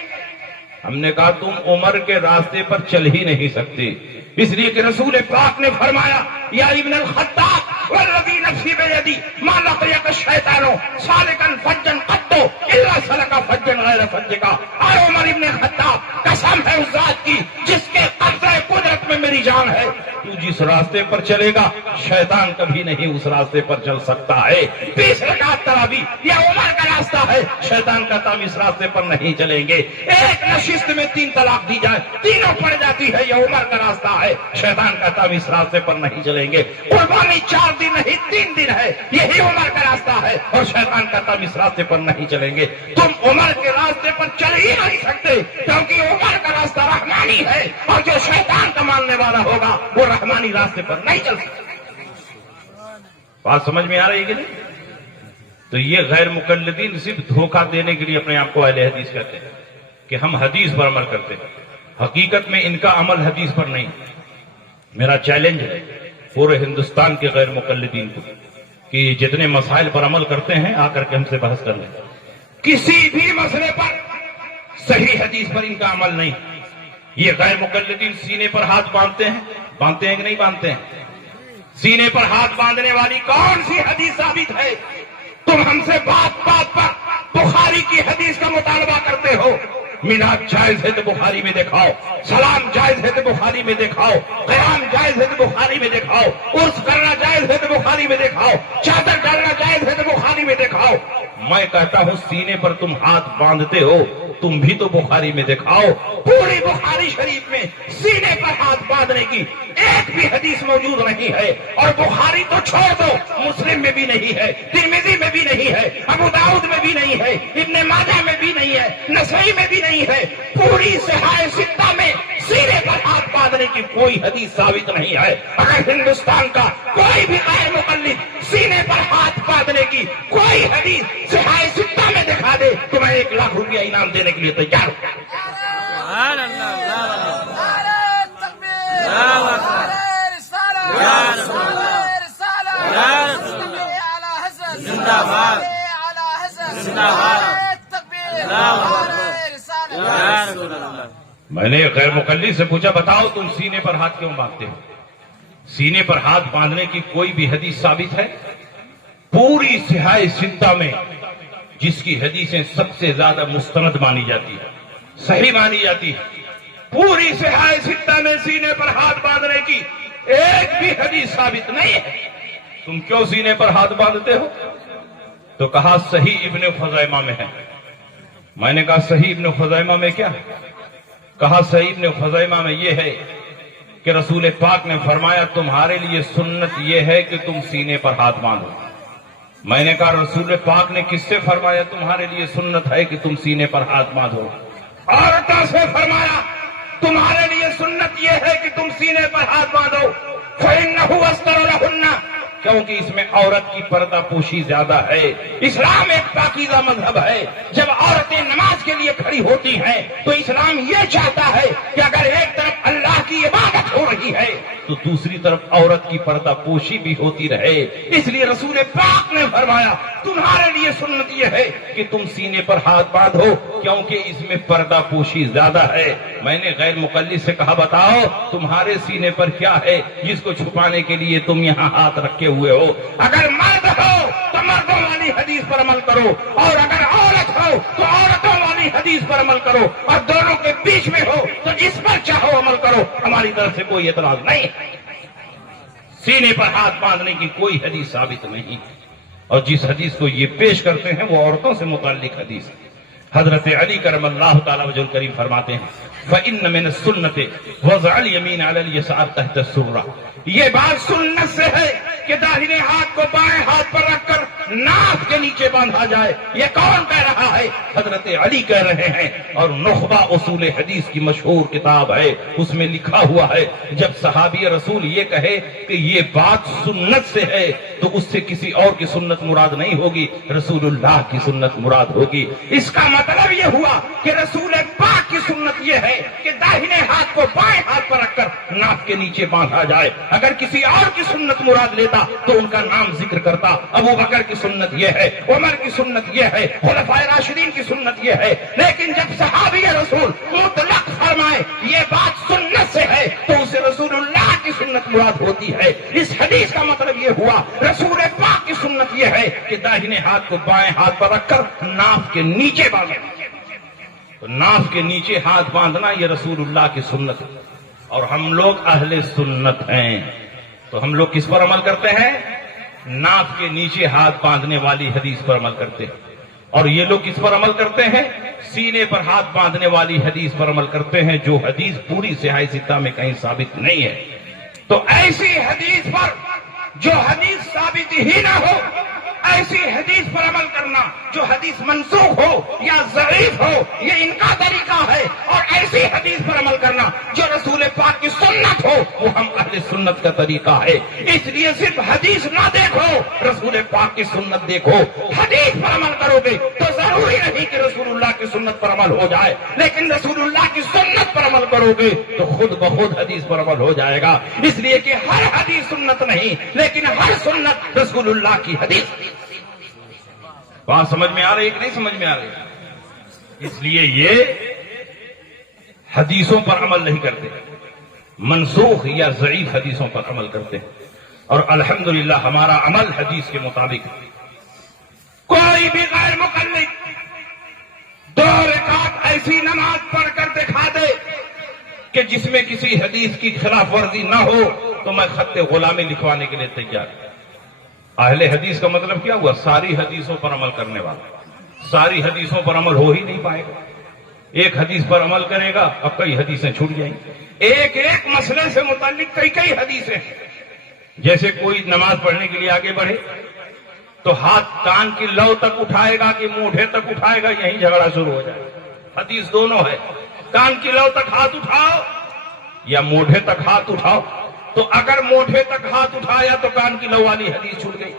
ہم نے کہا تم عمر کے راستے پر چل ہی نہیں سکتے، اس لیے کہ رسول پاک نے فرمایا یا ابن الخطاب والذی نفسی بیدی ما لقیک الشیطان سالکا فجا قط الا سلک فجا غیر فجک۔ اے عمر ابن الخطاب قسم ہے اس ذات کی جس کے قبضہ قدرت میں میری جان ہے، تو جس راستے پر چلے گا شیطان کبھی نہیں اس راستے پر چل سکتا ہے۔ 20 رکعت تراویح یہ عمر کا راستہ ہے، شیطان کا تم اس راستے پر نہیں چلیں گے۔ ایک نشست میں 3 طلاق دی جائے تینوں پڑ جاتی ہے، یہ عمر کا راستہ ہے، شیطان کا تم اس راستے پر نہیں چلیں گے۔ قربانی 4 دن نہیں 3 دن ہے، یہی عمر کا راستہ ہے، اور شیطان کا تم اس راستے پر نہیں چلیں گے۔ تم عمر کے راستے پر چل ہی نہیں سکتے، کیونکہ عمر کا راستہ رحمانی ہے، اور جو شیطان کا ماننے والا ہوگا وہ رحمانی راستے پر نہیں چل سکتا۔ بات سمجھ میں آ رہی ہے کہ نہیں؟ تو یہ غیر مقلدین صرف دھوکہ دینے کے لیے اپنے آپ کو اہل حدیث کہتے ہیں کہ ہم حدیث پر عمل کرتے ہیں. حقیقت میں ان کا عمل حدیث پر نہیں. میرا چیلنج ہے پورے ہندوستان کے غیر مقلدین کو کہ جتنے مسائل پر عمل کرتے ہیں آ کر کے ہم سے بحث کر لیں. کسی بھی مسئلے پر صحیح حدیث پر ان کا عمل نہیں. یہ غیر مقلدین سینے پر ہاتھ باندھتے ہیں کہ نہیں باندھتے ہیں؟ سینے پر ہاتھ باندھنے والی کون سی حدیث ثابت ہے؟ تم ہم سے بات بات پر بخاری کی حدیث کا مطالبہ کرتے ہو. میلاد جائز ہے تو بخاری میں دکھاؤ، سلام جائز ہے تو بخاری میں دکھاؤ، قیام جائز ہے تو بخاری میں دکھاؤ، عرس کرنا جائز ہے تو بخاری میں دکھاؤ، چادر ڈالنا جائز ہے تو بخاری میں دکھاؤ. میں کہتا ہوں سینے پر تم ہاتھ باندھتے ہو، تم بھی تو بخاری میں دکھاؤ. پوری بخاری شریف میں سینے پر ہاتھ باندھنے کی ایک بھی حدیث موجود نہیں ہے. اور بخاری تو چھوڑ دو، مسلم میں بھی نہیں ہے، ترمذی میں بھی نہیں ہے، ابو داؤد میں بھی نہیں ہے، ابن ماجہ میں بھی نہیں ہے، نسائی میں بھی نہیں ہے. پوری صحاح ستہ میں سینے پر ہاتھ باندھنے کی کوئی حدیث ثابت نہیں ہے. اگر ہندوستان کا کوئی بھی غیر مقلد سینے پر ہاتھ باندھنے کی کوئی حدیث صحاح ستہ میں دکھا دے تو میں 1 لاکھ روپیہ انعام دینے کے لیے تیار ہوں. میں نے غیر مقلد سے پوچھا بتاؤ تم سینے پر ہاتھ کیوں باندھتے ہو؟ سینے پر ہاتھ باندھنے کی کوئی بھی حدیث ثابت ہے؟ پوری صحاح ستہ میں جس کی حدیثیں سب سے زیادہ مستند مانی جاتی ہے، صحیح مانی جاتی ہے، پوری صحاح ستہ میں سینے پر ہاتھ باندھنے کی ایک بھی حدیث ثابت نہیں ہے. تم کیوں سینے پر ہاتھ باندھتے ہو؟ تو کہا صحیح ابن خزیمہ میں ہے. میں نے کہا صحیح ابن خزیمہ میں کیا؟ کہا صحیح ابن خزیمہ میں یہ ہے کہ رسول پاک نے فرمایا تمہارے لیے سنت یہ ہے کہ تم سینے پر ہاتھ باندھو. میں نے کہا رسول پاک نے کس سے فرمایا تمہارے لیے سنت ہے کہ تم سینے پر ہاتھ باندھو؟ عورتوں سے فرمایا تمہارے لیے سنت یہ ہے کہ تم سینے پر ہاتھ باندھو. فَإِنَّهُ أَسْتَرُ لَهُنَّ، کیونکہ اس میں عورت کی پردہ پوشی زیادہ ہے. اسلام ایک پاکیزہ مذہب ہے. جب عورتیں نماز کے لیے کھڑی ہوتی ہیں تو اسلام یہ چاہتا ہے کہ اگر ایک طرف اللہ کی عبادت ہو رہی ہے تو دوسری طرف عورت کی پردہ پوشی بھی ہوتی رہے. اس لیے رسول پاک نے فرمایا تمہارے لیے سنت یہ ہے کہ تم سینے پر ہاتھ باندھو کیونکہ اس میں پردہ پوشی زیادہ ہے. میں نے غیر مقلد سے کہا بتاؤ تمہارے سینے پر کیا ہے جس کو چھپانے کے لیے تم یہاں ہاتھ رکھے ہوئے ہو؟ اگر مرد ہو تو مردوں والی حدیث پر عمل کرو، اور اگر عورت ہو تو عورتوں والی حدیث پر عمل کرو، اور دونوں کے بیچ میں ہو تو جس پر چاہو عمل کرو. ہماری طرف سے کوئی اعتراض نہیں. سینے پر ہاتھ باندھنے کی کوئی حدیث ثابت نہیں. اور جس حدیث کو یہ پیش کرتے ہیں وہ عورتوں سے متعلق حدیث ہے. حضرت علی کرم اللہ تعالی وجہ الکریم فرماتے ہیں فَإِنَّ مِنَ السُّنَّةِ وَضْعَ الْيَمِينَ عَلَى الْيَسَارِ تَحْتَ السُّرَّةِ. یہ بات سنت سے ہے کہ داہنے ہاتھ کو بائیں ہاتھ پر رکھ کر ناف کے نیچے باندھا جائے. یہ کون کہہ رہا ہے؟ حضرت علی کہہ رہے ہیں. اور نخبہ اصول حدیث کی مشہور کتاب ہے، اس میں لکھا ہوا ہے جب صحابی رسول یہ کہے کہ یہ بات سنت سے ہے تو اس سے کسی اور کی سنت مراد نہیں ہوگی، رسول اللہ کی سنت مراد ہوگی. اس کا مطلب یہ ہوا کہ رسول پاک کی سنت یہ ہے کہ داہنے ہاتھ کو بائیں ہاتھ پر رکھ کر ناف کے نیچے باندھا جائے. اگر کسی اور کی سنت مراد لیتا تو ان کا نام ذکر کرتا. ابو بکر کی سنت یہ ہے، عمر کی سنت یہ ہے، خلفائے راشدین کی سنت یہ ہے. لیکن جب صحابی رسول مطلق فرمائے یہ بات سنت سے ہے تو اسے رسول اللہ کی سنت مراد ہوتی ہے. اس حدیث کا مطلب یہ ہوا رسول پاک کی سنت یہ ہے کہ داہنے ہاتھ کو بائیں ہاتھ پر رکھ کر ناف کے نیچے باندھنا. تو ناف کے نیچے ہاتھ باندھنا یہ رسول اللہ کی سنت ہے. اور ہم لوگ اہل سنت ہیں تو ہم لوگ کس پر عمل کرتے ہیں؟ ناف کے نیچے ہاتھ باندھنے والی حدیث پر عمل کرتے ہیں. اور یہ لوگ کس پر عمل کرتے ہیں؟ سینے پر ہاتھ باندھنے والی حدیث پر عمل کرتے ہیں جو حدیث پوری صحاح ستہ میں کہیں ثابت نہیں ہے. تو ایسی حدیث پر جو حدیث ثابت ہی نہ ہو، ایسی حدیث پر عمل کرنا جو حدیث منسوخ ہو یا ضعیف ہو یہ ان کا طریقہ ہے. اور ایسی حدیث پر عمل کرنا جو رسول پاک کی سنت ہو وہ ہم اہل اہل سنت کا طریقہ ہے. اس لیے صرف حدیث نہ دیکھو، رسول پاک کی سنت دیکھو. حدیث پر عمل کرو گے تو ضروری نہیں کہ رسول اللہ کی سنت پر عمل ہو جائے، لیکن رسول اللہ کی سنت پر عمل کرو گے تو خود بخود حدیث پر عمل ہو جائے گا. اس لیے کہ ہر حدیث سنت نہیں، لیکن ہر سنت رسول اللہ کی حدیث. بات سمجھ میں آ رہی ہے کہ نہیں سمجھ میں آ رہی؟ اس لیے یہ حدیثوں پر عمل نہیں کرتے، منسوخ یا ضعیف حدیثوں پر عمل کرتے ہیں. اور الحمدللہ ہمارا عمل حدیث کے مطابق. کوئی بھی غیر مقلد 2 رکعت ایسی نماز پڑھ کر دکھا دے کہ جس میں کسی حدیث کی خلاف ورزی نہ ہو تو میں خط غلامی لکھوانے کے لیے تیار ہوں. اہل حدیث کا مطلب کیا ہوا؟ ساری حدیثوں پر عمل کرنے والا. ساری حدیثوں پر عمل ہو ہی نہیں پائے گا. ایک حدیث پر عمل کرے گا اب کئی حدیثیں چھوٹ جائیں گی. ایک ایک مسئلے سے متعلق کئی حدیثیں ہیں. جیسے کوئی نماز پڑھنے کے لیے آگے بڑھے تو ہاتھ کان کی لو تک اٹھائے گا کہ موڈھے تک اٹھائے گا، یہیں جھگڑا شروع ہو جائے. حدیث دونوں ہے، کان کی لو تک ہاتھ اٹھاؤ یا موڈھے تک ہاتھ اٹھاؤ. تو اگر موڈھے تک ہاتھ اٹھایا تو کان کی لو والی حدیث چھوٹ گئی،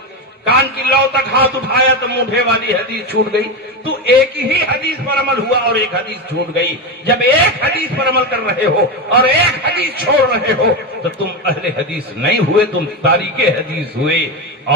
کان کی لو تک ہاتھ اٹھایا تو موڈھے والی حدیث چھوٹ گئی. تو ایک ہی حدیث پر عمل ہوا اور ایک حدیث چھوٹ گئی. جب ایک حدیث پر عمل کر رہے ہو اور ایک حدیث چھوڑ رہے ہو تو تم اہل حدیث نہیں ہوئے، تم تاریک حدیث ہوئے.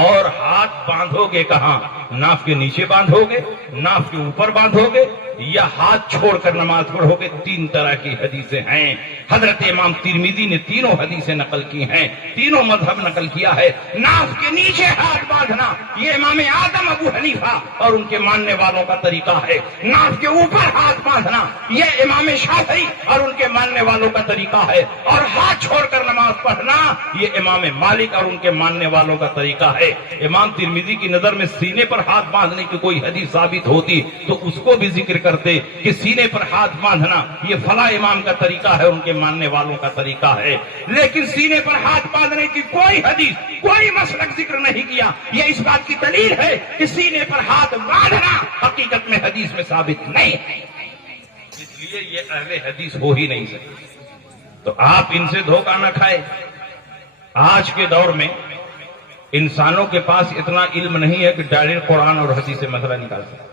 اور ہاتھ باندھو گے کہاں؟ ناف کے نیچے باندھو گے، ناف کے اوپر باندھو گے، یا ہاتھ چھوڑ کر نماز پڑھو گے. 3 طرح کی حدیثیں ہیں. حضرت امام ترمذی نے تینوں حدیثیں نقل کی ہیں، تینوں مذہب نقل کیا ہے. ناف کے نیچے ہاتھ باندھنا یہ امام اعظم ابو حنیفہ اور ان کے ماننے والوں کا طریقہ ہے. ناف کے اوپر ہاتھ باندھنا یہ امام شافعی اور ان کے ماننے والوں کا طریقہ ہے. اور ہاتھ چھوڑ کر نماز پڑھنا یہ امام مالک اور ان کے ماننے والوں کا طریقہ ہے. امام ترمذی کی نظر میں سینے پر ہاتھ باندھنے کی کوئی حدیث ثابت ہوتی تو اس کو بھی ذکر کرتے کہ سینے پر ہاتھ باندھنا یہ فلاں امام کا طریقہ ہے، ان کے ماننے والوں کا طریقہ ہے. لیکن سینے پر ہاتھ باندھنے کی کوئی حدیث، کوئی مسلک ذکر نہیں کیا. یہ اس بات کی دلیل ہے کہ سینے پر ہاتھ باندھنا حقیقت میں حدیث میں ثابت نہیں ہے. اس لیے یہ اہل حدیث ہو ہی نہیں سکتے. تو آپ ان سے دھوکہ نہ کھائے. آج کے دور میں انسانوں کے پاس اتنا علم نہیں ہے کہ ڈائریکٹ قرآن اور حدیث سے مسئلہ نکال سکے.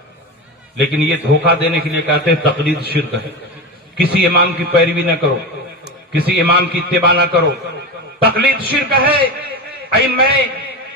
لیکن یہ دھوکہ دینے کے لیے کہتے ہیں تقلید شرک ہے. کسی امام کی پیروی نہ کرو، کسی امام کی اتباع نہ کرو. تقلید شرک ہے. ائمہ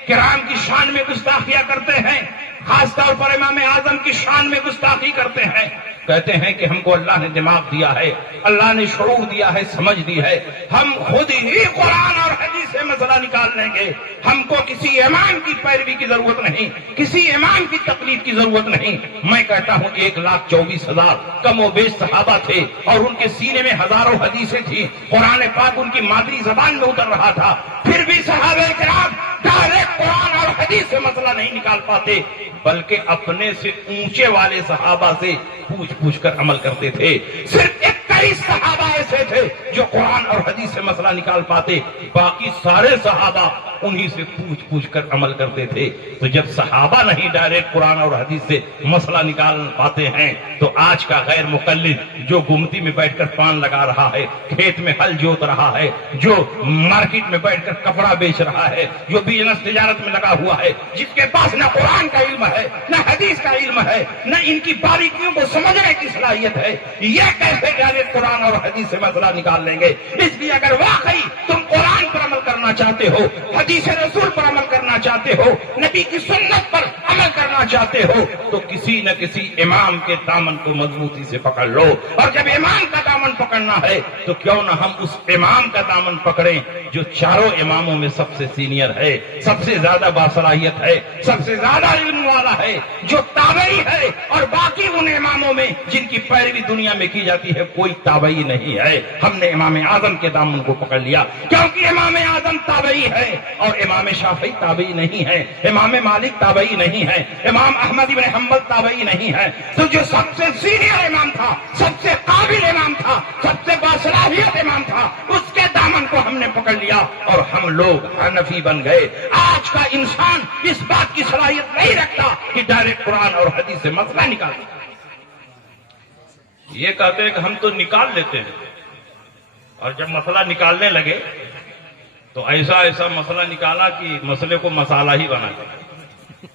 کرام کی شان میں گستاخیاں کرتے ہیں، خاص طور پر امام اعظم کی شان میں گستاخی کرتے ہیں. کہتے ہیں کہ ہم کو اللہ نے دماغ دیا ہے، اللہ نے شعور دیا ہے، سمجھ دی ہے، ہم خود ہی قرآن اور حدیث سے مسئلہ نکال لیں گے. ہم کو کسی امام کی پیروی کی ضرورت نہیں، کسی امام کی تقلید کی ضرورت نہیں. میں کہتا ہوں 1,24,000 کم و بیش صحابہ تھے اور ان کے سینے میں ہزاروں حدیثیں تھیں. قرآن پاک ان کی مادری زبان میں اتر رہا تھا، پھر بھی صحابہ کرام ڈائریکٹ قرآن اور حدیث سے مسئلہ نہیں نکال پاتے، بلکہ اپنے سے اونچے والے صحابہ سے پوچھ کر عمل کرتے تھے. صرف 21 صحابہ ایسے تھے جو قرآن اور حدیث سے مسئلہ نکال پاتے، باقی سارے صحابہ انہی سے پوچھ کر عمل کرتے تھے. تو جب صحابہ نہیں ڈائریکٹ قرآن اور حدیث سے مسئلہ نکال پاتے ہیں تو آج کا غیر مقلد جو گمتی میں بیٹھ کر پان لگا رہا ہے، کھیت میں ہل جوت رہا ہے، جو مارکیٹ میں بیٹھ کر کپڑا بیچ رہا ہے، جو بزنس تجارت میں لگا ہوا ہے، جس کے پاس نہ قرآن کا علم ہے نہ حدیث کا علم ہے نہ ان کی باریکیوں کو سمجھنے کی صلاحیت ہے، یہ کیسے ڈائریکٹ قرآن اور حدیث سے مسئلہ نکال لیں گے؟ اس لیے اگر واقعی تم قرآن پر عمل کرنا چاہتے ہو، حدیث رسول پر عمل کرنا چاہتے ہو، نبی کی سنت پر عمل کرنا چاہتے ہو تو کسی نہ کسی امام کے دامن کو مضبوطی سے پکڑ لو. اور جب امام کا دامن پکڑنا ہے تو کیوں نہ ہم اس امام کا دامن پکڑیں جو چاروں اماموں میں سب سے سینئر ہے، سب سے زیادہ باصلاحیت ہے، سب سے زیادہ علم والا ہے، جو تابعی ہے. اور باقی ان اماموں میں جن کی پیروی دنیا میں کی جاتی ہے کوئی تابعی نہیں ہے. ہم نے امام اعظم کے دامن کو پکڑ لیا کیونکہ امام اعظم تابعی ہے اور امام شافعی تابعی نہیں ہے، امام مالک تابعی نہیں ہے، امام احمد بن حنبل تابعی نہیں ہے. تو جو سب سے سینئر امام تھا، سب سے قابل امام تھا، سب سے باصلاحیت امام تھا، اس کے دامن کو ہم نے پکڑ لیا اور ہم لوگ حنفی بن گئے. آج کا انسان اس بات کی صلاحیت نہیں رکھتا کہ ڈائریکٹ قرآن اور حدیث سے مسئلہ نکالے. یہ کہتے ہیں کہ ہم تو نکال لیتے ہیں، اور جب مسئلہ نکالنے لگے تو ایسا مسئلہ نکالا کہ مسئلے کو مسالہ ہی بنا دیا.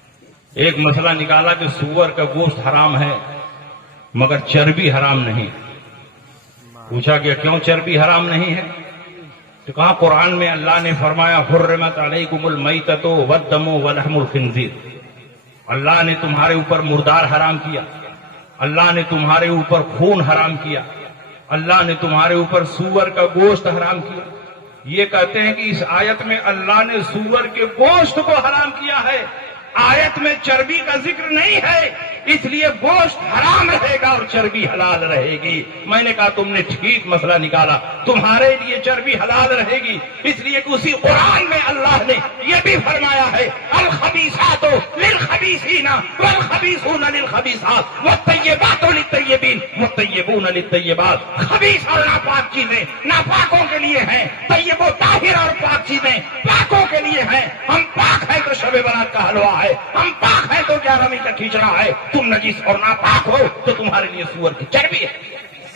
ایک مسئلہ نکالا کہ سور کا گوشت حرام ہے مگر چربی حرام نہیں. پوچھا کہ کیوں چربی حرام نہیں ہے؟ تو کہا قرآن میں اللہ نے فرمایا حرمت علیکم المیتۃ والدم ولحم الخنزیر. اللہ نے تمہارے اوپر مردار حرام کیا، اللہ نے تمہارے اوپر خون حرام کیا، اللہ نے تمہارے اوپر سور کا گوشت حرام کیا. یہ کہتے ہیں کہ اس آیت میں اللہ نے سور کے گوشت کو حرام کیا ہے، آیت میں چربی کا ذکر نہیں ہے، اس لیے گوشت حرام رہے گا اور چربی حلال رہے گی. میں نے کہا تم نے ٹھیک مسئلہ نکالا، تمہارے لیے چربی حلال رہے گی اس لیے کہ اسی قرآن میں اللہ نے یہ بھی فرمایا ہے الخبیثات للخبیثین والخبیثون للخبیثات والطیبات للطیبین والطیبون للطیبات. خبیث اور ناپاک چیزیں ناپاکوں کے لیے ہیں، طیب و طاہر اور پاک چیزیں پاکوں کے لیے ہیں. ہم پاک ہیں تو شب برات کا حلوہ ہے، ہم پاک ہیں تو 11ویں کا کھینچنا ہے. تم نجیس اور ناپاک ہو تو تمہارے لیے سور کی چربی ہے.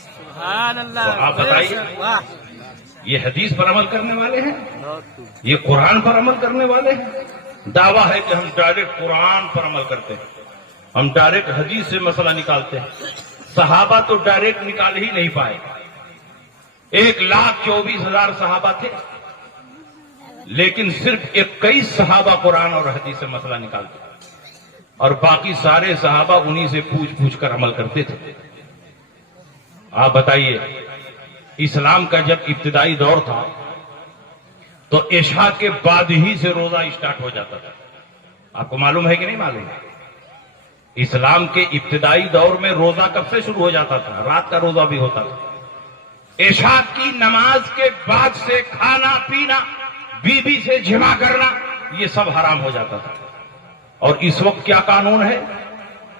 سبحان اللہ. تو آپ بتائیے یہ حدیث پر عمل کرنے والے ہیں، یہ قرآن پر عمل کرنے والے ہیں؟ دعویٰ ہے کہ ہم ڈائریکٹ قرآن پر عمل کرتے ہیں، ہم ڈائریکٹ حدیث سے مسئلہ نکالتے ہیں. صحابہ تو ڈائریکٹ نکال ہی نہیں پائے. 1,24,000 صحابہ تھے لیکن صرف 21 صحابہ قرآن اور حدیث سے مسئلہ نکالتے اور باقی سارے صحابہ انہی سے پوچھ کر عمل کرتے تھے. آپ بتائیے اسلام کا جب ابتدائی دور تھا تو عشاء کے بعد ہی سے روزہ اسٹارٹ ہو جاتا تھا. آپ کو معلوم ہے کہ نہیں معلوم؟ اسلام کے ابتدائی دور میں روزہ کب سے شروع ہو جاتا تھا؟ رات کا روزہ بھی ہوتا تھا. عشاء کی نماز کے بعد سے کھانا پینا، بیوی سے جمع کرنا، یہ سب حرام ہو جاتا تھا. اور اس وقت کیا قانون ہے؟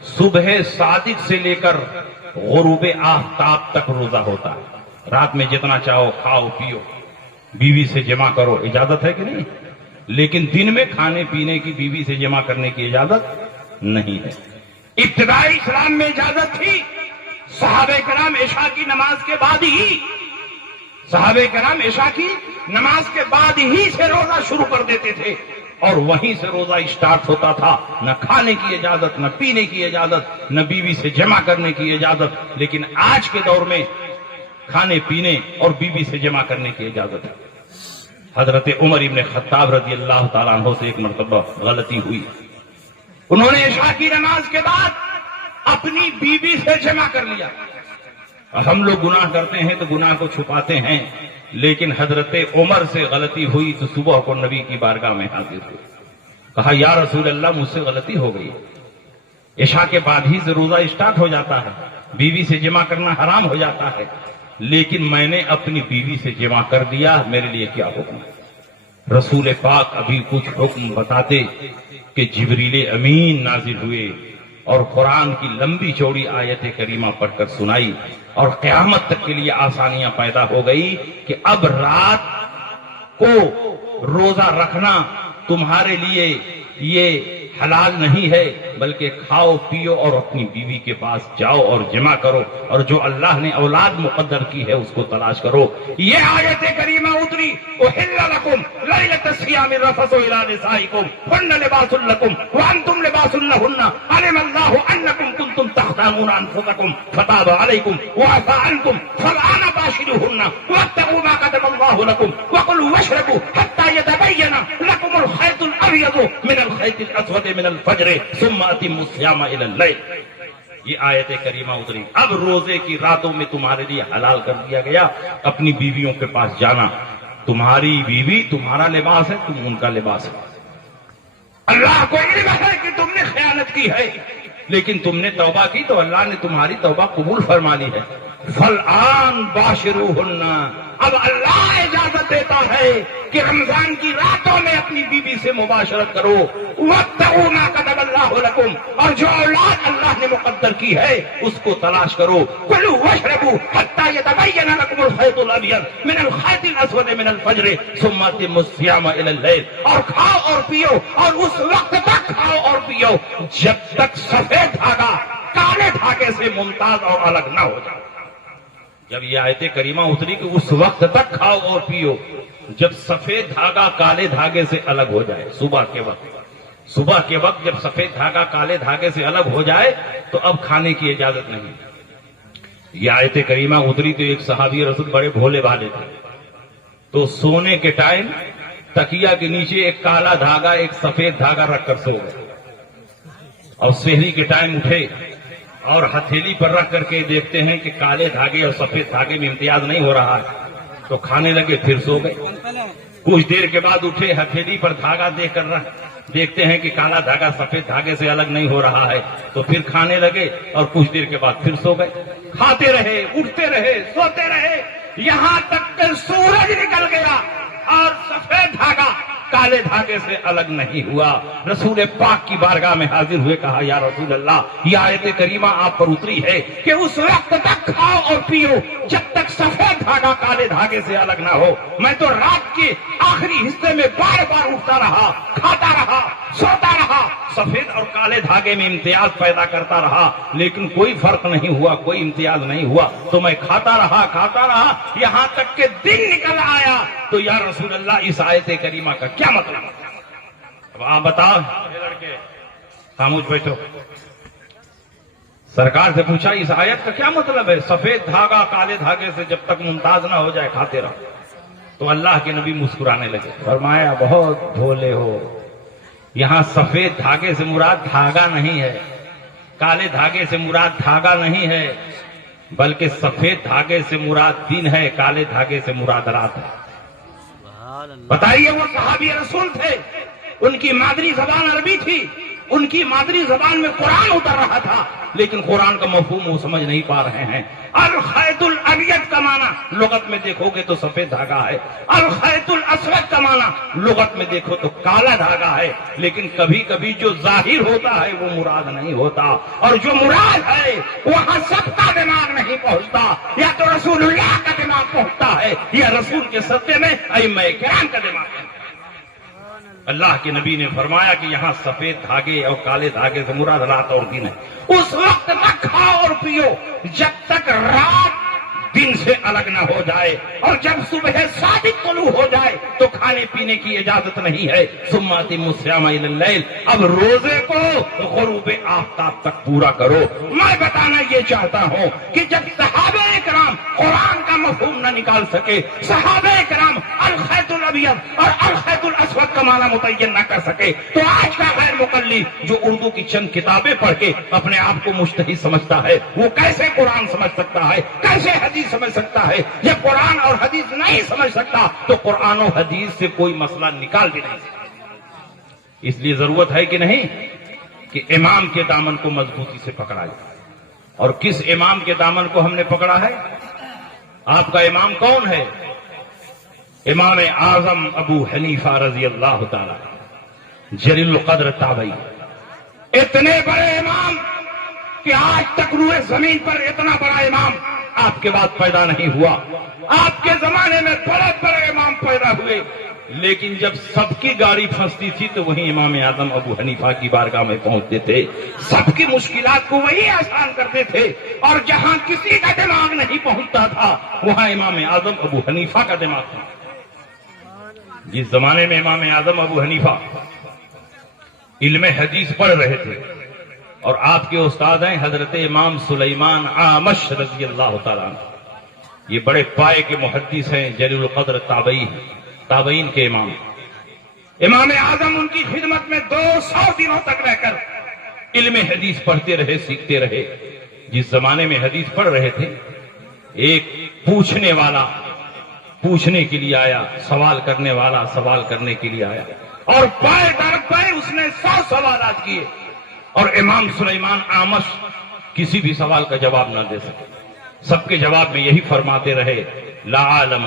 صبح صادق سے لے کر غروب آفتاب تک روزہ ہوتا ہے. رات میں جتنا چاہو کھاؤ پیو، بیوی سے جمع کرو، اجازت ہے کہ نہیں؟ لیکن دن میں کھانے پینے کی بیوی سے جمع کرنے کی اجازت نہیں ہے. ابتدائی اسلام میں اجازت تھی. صحابہ کرام عشاء کی نماز کے بعد ہی نماز کے بعد ہی سے روزہ شروع کر دیتے تھے اور وہیں سے روزہ اسٹارٹ ہوتا تھا. نہ کھانے کی اجازت، نہ پینے کی اجازت، نہ بیوی سے جمع کرنے کی اجازت. لیکن آج کے دور میں کھانے پینے اور بیوی سے جمع کرنے کی اجازت ہے. حضرت عمر ابن خطاب رضی اللہ تعالیٰ عنہ سے ایک مرتبہ غلطی ہوئی. انہوں نے عشاء کی نماز کے بعد اپنی بیوی سے جمع کر لیا. ہم لوگ گناہ کرتے ہیں تو گناہ کو چھپاتے ہیں، لیکن حضرت عمر سے غلطی ہوئی تو صبح کو نبی کی بارگاہ میں حاضر ہوئے. کہا یا رسول اللہ مجھ سے غلطی ہو گئی، عشاء کے بعد ہی سے روزہ اسٹارٹ ہو جاتا ہے، بیوی سے جمع کرنا حرام ہو جاتا ہے، لیکن میں نے اپنی بیوی سے جمع کر دیا، میرے لیے کیا حکم ہے؟ رسول پاک ابھی کچھ حکم بتاتے کہ جبریل امین نازل ہوئے اور قرآن کی لمبی چوڑی آیت کریمہ پڑھ کر سنائی اور قیامت تک کے لیے آسانیاں پیدا ہو گئی کہ اب رات کو روزہ رکھنا تمہارے لیے یہ حلال نہیں ہے، بلکہ کھاؤ پیو اور اپنی بیوی کے پاس جاؤ اور جمع کرو، اور جو اللہ نے اولاد مقدر کی ہے اس کو تلاش کرو. یہ آیت کریمہ اتری احل لکم لیلۃ الصیام الرفث الی نسائکم ہن لباس لکم وانتم لباس لہن علم اللہ انکم کنتم تختانون انفسکم فتاب علیکم وعفا عنکم فالآن باشروہن واتقوا ما کتب اللہ لکم وکلوا واشربوا حتی یتبین لکم الخیط الابیض من الخیط الاسود من الفجر ثم اتموا الصیام الی اللیل. یہ آیت کریمہ اتری. اب روزے کی راتوں میں تمہارے لیے حلال کر دیا گیا اپنی بیویوں کے پاس جانا. تمہاری بیوی تمہارا لباس ہے، تم ان کا لباس ہے. اللہ کو علم ہے کہ تم نے خیانت کی ہے، لیکن تم نے توبہ کی تو اللہ نے تمہاری توبہ قبول فرما لی ہے. فالآن باشروہن، اب اللہ اجازت دیتا ہے کہ رمضان کی راتوں میں اپنی بیوی سے مباشرت کرو. واتقوا ما کتب اللہ لکم، اور جو اولاد اللہ نے مقدر کی ہے اس کو تلاش کرو. کلوا واشربوا حتی یتبین لکم الخیط الابیض من الخیط الاسود من الفجر ثم اتموا الصیام الی اللیل، اور کھاؤ اور پیو، اور اس وقت تک کھاؤ اور پیو جب تک سفید دھاگا کالے دھاگے سے ممتاز اور الگ نہ ہو جائے. جب یہ آیت کریمہ اتری کہ اس وقت تک کھاؤ اور پیو جب سفید دھاگا کالے دھاگے سے الگ ہو جائے صبح کے وقت جب سفید دھاگا کالے دھاگے سے الگ ہو جائے تو اب کھانے کی اجازت نہیں. یہ آیت کریمہ اتری تو ایک صحابی رسول بڑے بھولے بھالے تھے, تو سونے کے ٹائم تکیا کے نیچے ایک کالا دھاگا ایک سفید دھاگا رکھ کر سو گئے, اور سحری کے ٹائم اٹھے اور ہتھیلی پر رکھ کر کے دیکھتے ہیں کہ کالے دھاگے اور سفید دھاگے میں امتیاز نہیں ہو رہا ہے, تو کھانے لگے, پھر سو گئے. کچھ دیر کے بعد اٹھے, ہتھیلی پر دھاگا دیکھ کر دیکھتے ہیں کہ کالا دھاگا سفید دھاگے سے الگ نہیں ہو رہا ہے, تو پھر کھانے لگے اور کچھ دیر کے بعد پھر سو گئے. کھاتے رہے, اٹھتے رہے, سوتے رہے, یہاں تک کہ سورج نکل گیا اور سفید دھاگا کالے دھاگے سے الگ نہیں ہوا. رسول پاک کی بارگاہ میں حاضر ہوئے, کہا یا رسول اللہ, یہ آیت کریمہ آپ پر اتری ہے کہ اس وقت تک کھاؤ اور پیو جب تک سفید دھاگا کالے دھاگے سے الگ نہ ہو. میں تو رات کے آخری حصے میں بار بار اٹھتا رہا, کھاتا رہا, سوتا رہا, سفید اور کالے دھاگے میں امتیاز پیدا کرتا رہا, لیکن کوئی فرق نہیں ہوا, کوئی امتیاز نہیں ہوا. تو میں کھاتا رہا یہاں تک کہ دن نکل آیا. تو یا رسول اللہ, اس آیت کریمہ کا کیا مطلب؟ اب آپ بتاؤ. لڑکے خاموش بیٹھو. سرکار سے پوچھا اس آیت کا کیا مطلب ہے؟ سفید دھاگا کالے دھاگے سے جب تک ممتاز نہ ہو جائے کھاتے رہو. تو اللہ کے نبی مسکرانے لگے, فرمایا بہت بھولے ہو, یہاں سفید دھاگے سے مراد دھاگا نہیں ہے, کالے دھاگے سے مراد دھاگا نہیں ہے, بلکہ سفید دھاگے سے مراد دن ہے, کالے دھاگے سے مراد رات ہے. بتائیے, وہ صحابی رسول تھے, ان کی مادری زبان عربی تھی, ان کی مادری زبان میں قرآن اتر رہا تھا, لیکن قرآن کا مفہوم وہ سمجھ نہیں پا رہے ہیں. الخیط الابیض کا معنی لغت میں دیکھو گے تو سفید دھاگا ہے, الخیط الاسود کا معنی لغت میں دیکھو تو کالا دھاگا ہے, لیکن کبھی کبھی جو ظاہر ہوتا ہے وہ مراد نہیں ہوتا, اور جو مراد ہے وہاں سب کا دماغ نہیں پہنچتا, یا تو رسول اللہ کا دماغ پہنچتا ہے یا رسول کے صدقے میں ائمہ کرام کا دماغ ہے. اللہ کے نبی نے فرمایا کہ یہاں سفید دھاگے اور کالے دھاگے سے مراد رات اور دن ہے. اس وقت تک کھاؤ اور پیو جب تک رات دن سے الگ نہ ہو جائے, اور جب صبح صادق طلوع ہو جائے تو کھانے پینے کی اجازت نہیں ہے. ثم اتموا الصیام الی اللیل, اب روزے کو غروب آفتاب تک پورا کرو. میں بتانا یہ چاہتا ہوں کہ جب صحابہ کرام قرآن کا مفہوم نہ نکال سکے, صحابہ کرام الخیط الابیض اور الخیط الاسود کا معنی متعین نہ کر سکے, تو آج کا غیر مقلد جو اردو کی چند کتابیں پڑھ کے اپنے آپ کو مجتہد سمجھتا ہے, وہ کیسے قرآن سمجھ سکتا ہے, کیسے حدیث سمجھ سکتا ہے؟ جب قرآن اور حدیث نہیں سمجھ سکتا تو قرآن و حدیث سے کوئی مسئلہ نکال بھی نہیں سکتا. اس لیے ضرورت ہے کہ نہیں کہ امام کے دامن کو مضبوطی سے پکڑا جائے. اور کس امام کے دامن کو ہم نے پکڑا ہے؟ آپ کا امام کون ہے؟ امام اعظم ابو حنیفہ رضی اللہ تعالی جلیل القدر تابعی. اتنے بڑے امام کہ آج تک روئے زمین پر اتنا بڑا امام آپ کے بعد پیدا نہیں ہوا. آپ کے زمانے میں بڑے بڑے امام پیدا ہوئے, لیکن جب سب کی گاڑی پھنستی تھی تو وہیں امام اعظم ابو حنیفہ کی بارگاہ میں پہنچتے تھے, سب کی مشکلات کو وہی آسان کرتے تھے, اور جہاں کسی کا دماغ نہیں پہنچتا تھا وہاں امام اعظم ابو حنیفہ کا دماغ تھا. جس زمانے میں امام اعظم ابو حنیفہ علم حدیث پڑھ رہے تھے, اور آپ کے استاد ہیں حضرت امام سلیمان اعمش رضی اللہ تعالیٰ عنہ, یہ بڑے پائے کے محدث ہیں, جلیل القدر تابعی, تابعین کے امام. امام اعظم ان کی خدمت میں 200 دنوں تک رہ کر علم حدیث پڑھتے رہے, سیکھتے رہے. جس زمانے میں حدیث پڑھ رہے تھے, ایک پوچھنے والا پوچھنے کے لیے آیا, سوال کرنے والا سوال کرنے کے لیے آیا, اور پائے در پائے اس نے 100 سوالات کیے, اور امام سلیمان اعمش کسی بھی سوال کا جواب نہ دے سکے. سب کے جواب میں یہی فرماتے رہے, لا عالم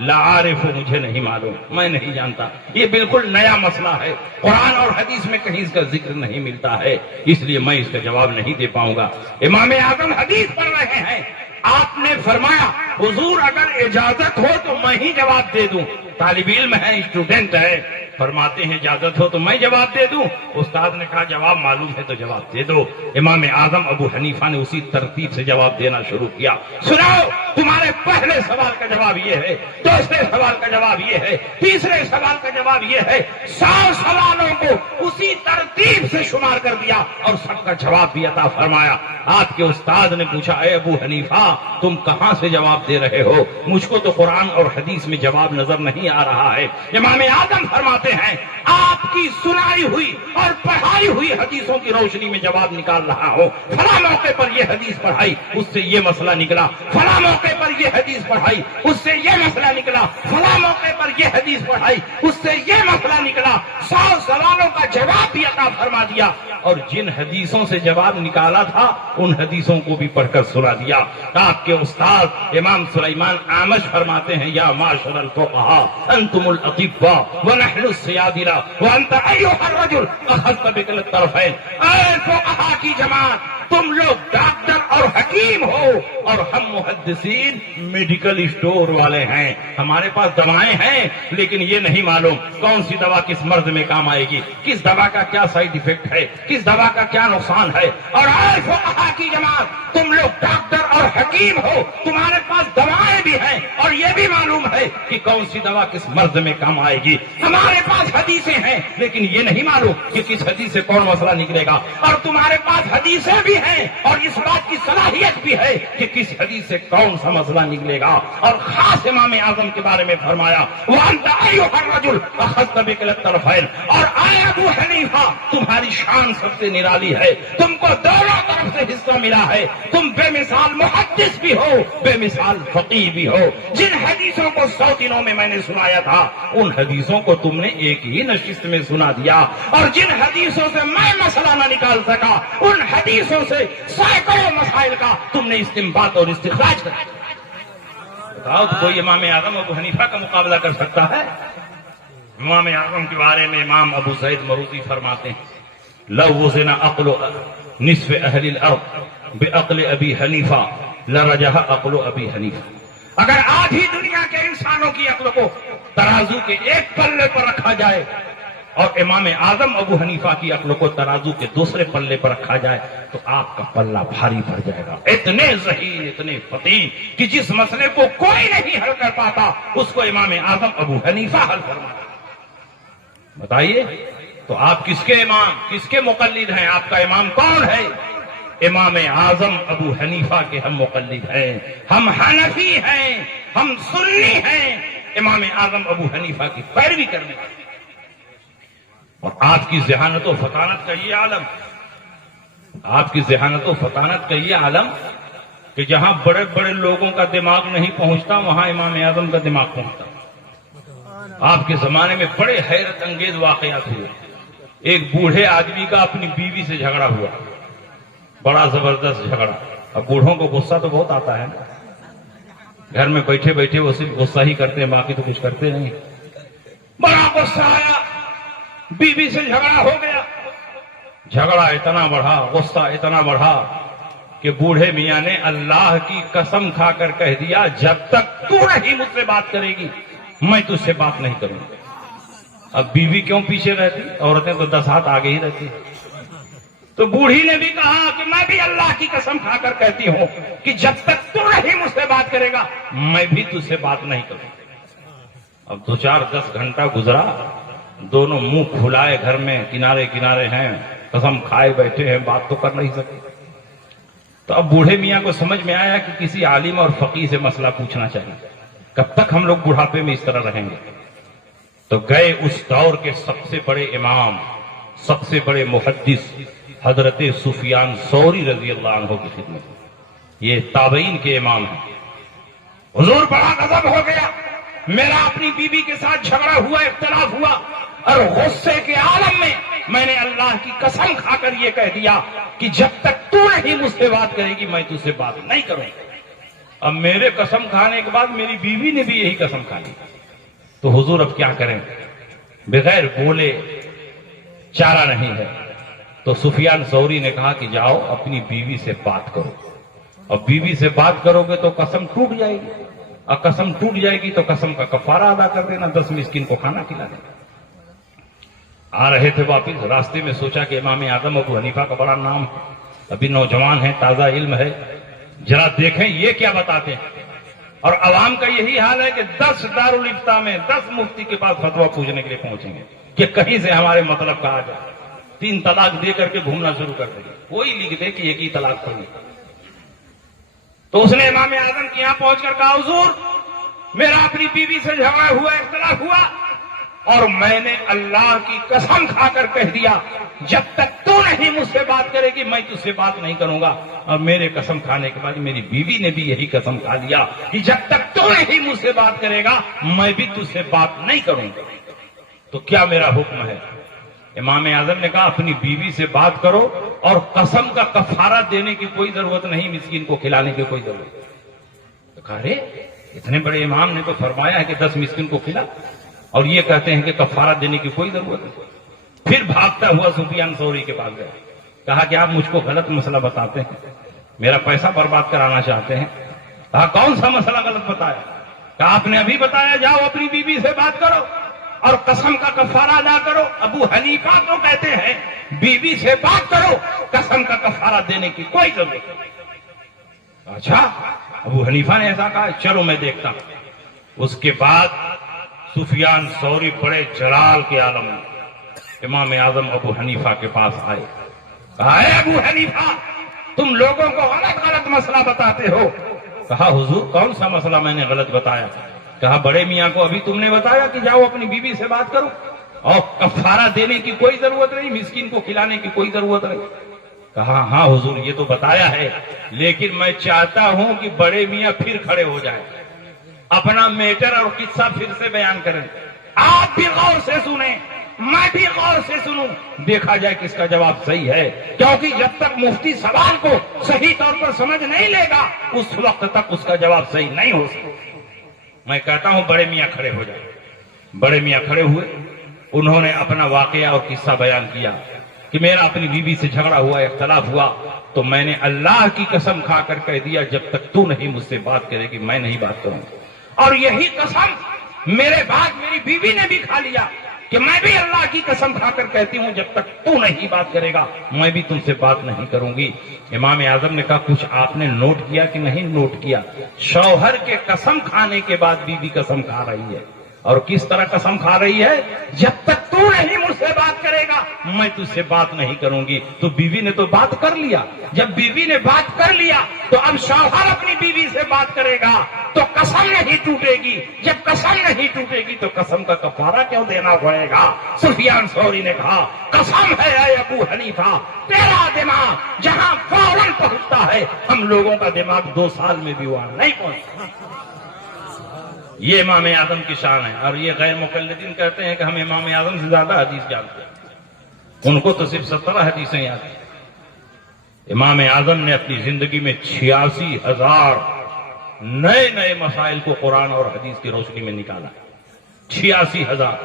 لا عارف, مجھے نہیں معلوم, میں نہیں جانتا. یہ بالکل نیا مسئلہ ہے, قرآن اور حدیث میں کہیں اس کا ذکر نہیں ملتا ہے, اس لیے میں اس کا جواب نہیں دے پاؤں گا. امام اعظم حدیث پڑھ رہے ہیں, آپ نے فرمایا حضور اگر اجازت ہو تو میں ہی جواب دے دوں. طالب علم ہے، اسٹوڈنٹ ہے، فرماتے ہیں اجازت ہو تو میں جواب دے دوں؟ استاد نے کہا جواب معلوم ہے تو جواب دے دو۔ امام اعظم ابو حنیفہ نے اسی ترتیب سے جواب دینا شروع کیا۔ سناؤ، تمہارے پہلے سوال کا جواب یہ ہے، دوسرے سوال کا جواب یہ ہے، تیسرے سوال کا جواب یہ ہے۔ 100 سوالوں کو اسی ترتیب سے شمار کر دیا اور سب کا جواب بھی عطا فرمایا۔ آپ کے استاد نے پوچھا، اے ابو حنیفہ تم کہاں سے جواب دے رہے ہو؟ مجھ کو تو قرآن اور حدیث میں جواب نظر نہیں آ رہا ہے۔ امام اعظم فرماتے ہیں آپ کی سنائی ہوئی اور پڑھائی ہوئی حدیثوں کی روشنی میں جواب نکال رہا ہوں۔ فلاں موقع پر یہ حدیث پڑھائی، اس سے یہ مسئلہ نکلا، فلاں موقع پر یہ حدیث پڑھائی، اس سے یہ مسئلہ نکلا، فلاں موقع پر یہ حدیث پڑھائی، اس سے یہ مسئلہ نکلا۔ 100 سوالوں کا جواب بھی عطا فرما دیا، اور جن حدیثوں سے جواب نکالا تھا ان حدیثوں کو بھی پڑھ کر سنا دیا۔ آپ کے استاد امام سلیمان اعمش فرماتے ہیں، یا معاشر الفقہاء انتم الاطباء ونحن الصیادلہ وانت ایھا الرجل اخذت بکل الطرفین۔ اے فقہاء کی جماعت، تم لوگ ڈاکٹر اور حکیم ہو اور ہم محدثین میڈیکل اسٹور والے ہیں۔ ہمارے پاس دوائیں ہیں لیکن یہ نہیں معلوم کون سی دوا کس مرض میں کام آئے گی، کس دوا کا کیا سائیڈ ایفیکٹ ہے، کس دوا کا کیا نقصان ہے۔ اور اے فقہاء کی جماعت، تم لوگ ڈاکٹر اور حکیم ہو، تمہارے پاس دوائیں بھی ہیں اور یہ بھی معلوم ہے کہ کون سی دوا کس مرض میں کام آئے گی۔ ہمارے پاس حدیثیں ہیں لیکن یہ نہیں معلوم کہ کس حدیث سے کون مسئلہ نکلے گا، اور تمہارے پاس حدیثیں بھی ہیں اور اس بات کی صلاحیت بھی ہے کہ کس حدیث سے کون سا مسئلہ نکلے گا۔ اور خاص امام اعظم کے بارے میں فرمایا، وانت ایھا الرجل اخذت بکل الطرفین، اور اے ابو حنیفہ تمہاری شان سب سے نرالی ہے، تم کو دونوں طرف سے حصہ ملا ہے، تم بے مثال محدث بھی ہو، بے مثال فقیہ بھی ہو۔ جن حدیثوں کو 100 دنوں میں نے سنایا تھا ان حدیثوں کو تم نے ایک ہی نشست میں سنا دیا، اور جن حدیثوں سے میں مسئلہ نہ نکال سکا ان حدیثوں سے سینکڑوں مسائل کا تم نے استنباط اور استخراج کر دیا۔ بتاؤ تو کوئی امام اعظم ابو حنیفہ کا مقابلہ کر سکتا ہے؟ امام اعظم کے بارے میں امام ابو سعید مروزی فرماتے ہیں، لو وزن عقل نصف اہل الارض بعقل ابی حنیفہ لرجح عقل ابی حنیفہ۔ اگر آدھی دنیا کے انسانوں کی عقل کو ترازو کے ایک پلے پر رکھا جائے اور امام اعظم ابو حنیفہ کی عقل کو ترازو کے دوسرے پلے پر رکھا جائے تو آپ کا پلہ بھاری پڑ جائے گا۔ اتنے ذہین، اتنے فقیہ کہ جس مسئلے کو کوئی نہیں حل کر پاتا اس کو امام اعظم ابو حنیفہ حل فرماتا۔ بتائیے تو آپ کس کے امام، کس کے مقلد ہیں؟ آپ کا امام کون ہے؟ امام اعظم ابو حنیفہ کے ہم مقلد ہیں، ہم حنفی ہیں، ہم سنی ہیں، امام اعظم ابو حنیفہ کی پیروی کرنے والے۔ اور آپ کی ذہانت و فطانت کا یہ عالم، آپ کی ذہانت و فطانت کا یہ عالم کہ جہاں بڑے بڑے لوگوں کا دماغ نہیں پہنچتا وہاں امام اعظم کا دماغ پہنچتا۔ آپ کے زمانے میں بڑے حیرت انگیز واقعات ہوئے۔ ایک بوڑھے آدمی کا اپنی بیوی سے جھگڑا ہوا، بڑا زبردست جھگڑا۔ اب بوڑھوں کو غصہ تو بہت آتا ہے نا، گھر میں بیٹھے بیٹھے وہ صرف غصہ ہی کرتے ہیں، باقی تو کچھ کرتے نہیں۔ بڑا غصہ آیا، بیوی سے جھگڑا ہو گیا، جھگڑا اتنا بڑھا، غصہ اتنا بڑھا کہ بوڑھے میاں نے اللہ کی قسم کھا کر کہہ دیا، جب تک تو نہیں مجھ سے بات کرے گی میں تجھ سے بات نہیں کروں گا۔ اب بیوی کیوں پیچھے رہتی؟ عورتیں تو 10 ہاتھ آگے ہی رہتی۔ تو بوڑھی نے بھی کہا کہ میں بھی اللہ کی قسم کھا کر کہتی ہوں کہ جب تک تو نہیں مجھ سے بات کرے گا میں بھی تجھ سے بات نہیں کروں۔ اب 2-4-10 گھنٹہ گزرا، دونوں منہ کھلائے گھر میں کنارے کنارے ہیں، قسم کھائے بیٹھے ہیں، بات تو کر نہیں سکتے۔ تو اب بوڑھے میاں کو سمجھ میں آیا کہ کسی عالم اور فقیہ سے مسئلہ پوچھنا چاہیے، کب تک ہم لوگ بڑھاپے میں اس طرح رہیں گے؟ تو گئے اس دور کے سب سے بڑے امام، سب سے بڑے محدث حضرت سفیان ثوری رضی اللہ عنہ کی خدمت۔ یہ تابعین کے امام ہیں۔ حضور بڑا غضب ہو گیا، میرا اپنی بیوی کے ساتھ جھگڑا ہوا، اختلاف ہوا، اور غصے کے عالم میں نے اللہ کی قسم کھا کر یہ کہہ دیا کہ جب تک تو نہیں مجھ سے بات کرے گی میں تجھ سے بات نہیں کروں گا۔ اب میرے قسم کھانے کے بعد میری بیوی نے بھی یہی قسم کھا لی، تو حضور اب کیا کریں؟ بغیر بولے چارہ نہیں ہے۔ تو سفیان ثوری نے کہا کہ جاؤ اپنی بیوی سے بات کرو، اور بیوی سے بات کرو گے تو قسم ٹوٹ جائے گی، اور قسم ٹوٹ جائے گی تو قسم کا کفارہ ادا کر دینا، 10 مسکین کو کھانا کھلا دینا۔ آ رہے تھے واپس، راستے میں سوچا کہ امام اعظم ابو حنیفہ کا بڑا نام ہے، ابھی نوجوان ہیں، تازہ علم ہے، ذرا دیکھیں یہ کیا بتاتے ہیں۔ اور عوام کا یہی حال ہے کہ 10 دارالافتاء میں 10 مفتی کے پاس فتویٰ پوچھنے کے لیے پہنچیں گے کہ کہیں سے ہمارے مطلب کا آ جائے، 3 طلاق دے کر کے گھومنا شروع کر دیں گے، کوئی لکھ دے کہ ایک ہی طلاق پڑی۔ تو اس نے امام اعظم کے یہاں پہنچ کر کہا حضور میرا اپنی بیوی سے جھگڑا ہوا، اختلاف ہوا، اور میں نے اللہ کی قسم کھا کر کہہ دیا جب تک تو نہیں مجھ سے بات کرے گی میں تجھ سے بات نہیں کروں گا، اور میرے قسم کھانے کے بعد میری بیوی نے بھی یہی قسم کھا لیا کہ جب تک تو نہیں مجھ سے بات کرے گا میں بھی تجھ سے بات نہیں کروں گا، تو کیا میرا حکم ہے؟ امام اعظم نے کہا اپنی بیوی سے بات کرو اور قسم کا کفارہ دینے کی کوئی ضرورت نہیں، مسکین کو کھلانے کی کوئی ضرورت نہیں۔ تو کہا ارے اتنے بڑے امام نے تو فرمایا ہے کہ 10 مسکین کو کھلا، اور یہ کہتے ہیں کہ کفارہ دینے کی کوئی ضرورت نہیں۔ پھر بھاگتا ہوا سفیان ثوری کے پاس گیا، کہا کہ آپ مجھ کو غلط مسئلہ بتاتے ہیں، میرا پیسہ برباد کرانا چاہتے ہیں۔ کہا کون سا مسئلہ غلط بتایا؟ کہا آپ نے ابھی بتایا جاؤ اپنی بیوی سے بات کرو اور قسم کا کفارہ ادا کرو۔ ابو حنیفہ تو کہتے ہیں بیوی سے بات کرو، قسم کا کفارہ دینے کی کوئی ضرورت نہیں۔ اچھا ابو حنیفہ نے ایسا کہا، چلو میں دیکھتا ہوں۔ اس کے بعد سفیان ثوری بڑے جلال کے عالم میں امام اعظم ابو حنیفہ کے پاس آئے، کہا اے ابو حنیفہ تم لوگوں کو غلط غلط مسئلہ بتاتے ہو۔ کہا حضور کون سا مسئلہ میں نے غلط بتایا؟ کہا بڑے میاں کو ابھی تم نے بتایا کہ جاؤ اپنی بیوی سے بات کرو اور کفارہ دینے کی کوئی ضرورت نہیں، مسکین کو کھلانے کی کوئی ضرورت نہیں۔ کہا ہاں حضور یہ تو بتایا ہے، لیکن میں چاہتا ہوں کہ بڑے میاں پھر کھڑے ہو جائیں، اپنا میٹر اور قصہ پھر سے بیان کریں، آپ بھی غور سے سنیں میں بھی غور سے سنوں، دیکھا جائے کس کا جواب صحیح ہے، کیونکہ جب تک مفتی سوال کو صحیح طور پر سمجھ نہیں لے گا اس وقت تک اس کا جواب صحیح نہیں ہو سکتا۔ میں کہتا ہوں بڑے میاں کھڑے ہو جائیں۔ بڑے میاں کھڑے ہوئے، انہوں نے اپنا واقعہ اور قصہ بیان کیا کہ میرا اپنی بیوی سے جھگڑا ہوا، اختلاف ہوا، تو میں نے اللہ کی قسم کھا کر کہہ دیا جب تک تو نہیں مجھ سے بات کرے گی میں نہیں بات کروں گا، اور یہی قسم میرے بعد میری بیوی نے بھی کھا لیا کہ میں بھی اللہ کی قسم کھا کر کہتی ہوں جب تک تو نہیں بات کرے گا میں بھی تم سے بات نہیں کروں گی۔ امام اعظم نے کہا کچھ آپ نے نوٹ کیا کہ نہیں نوٹ کیا؟ شوہر کے قسم کھانے کے بعد بیوی قسم کھا رہی ہے، اور کس طرح قسم کھا رہی ہے؟ جب تک تو نہیں مجھ سے بات کرے گا میں تجھ سے بات نہیں کروں گی۔ تو بیوی نے تو بات کر لیا، جب بیوی نے بات کر لیا تو اب شوہر اپنی بیوی سے بات کرے گا تو قسم نہیں ٹوٹے گی، جب قسم نہیں ٹوٹے گی تو قسم کا کفارہ کیوں دینا پڑے گا؟ سفیان ثوری نے کہا قسم ہے اے ابو حنیفہ تیرا دماغ جہاں فوراً پہنچتا ہے ہم لوگوں کا دماغ 2 سال میں بھی وہاں نہیں پہنچتا۔ یہ امام اعظم کی شان ہے، اور یہ غیر مقلدین کہتے ہیں کہ ہم امام اعظم سے زیادہ حدیث جانتے ہیں، ان کو تو صرف 17 حدیثیں یاد ہیں۔ امام اعظم نے اپنی زندگی میں 86,000 نئے مسائل کو قرآن اور حدیث کی روشنی میں نکالا، 86,000۔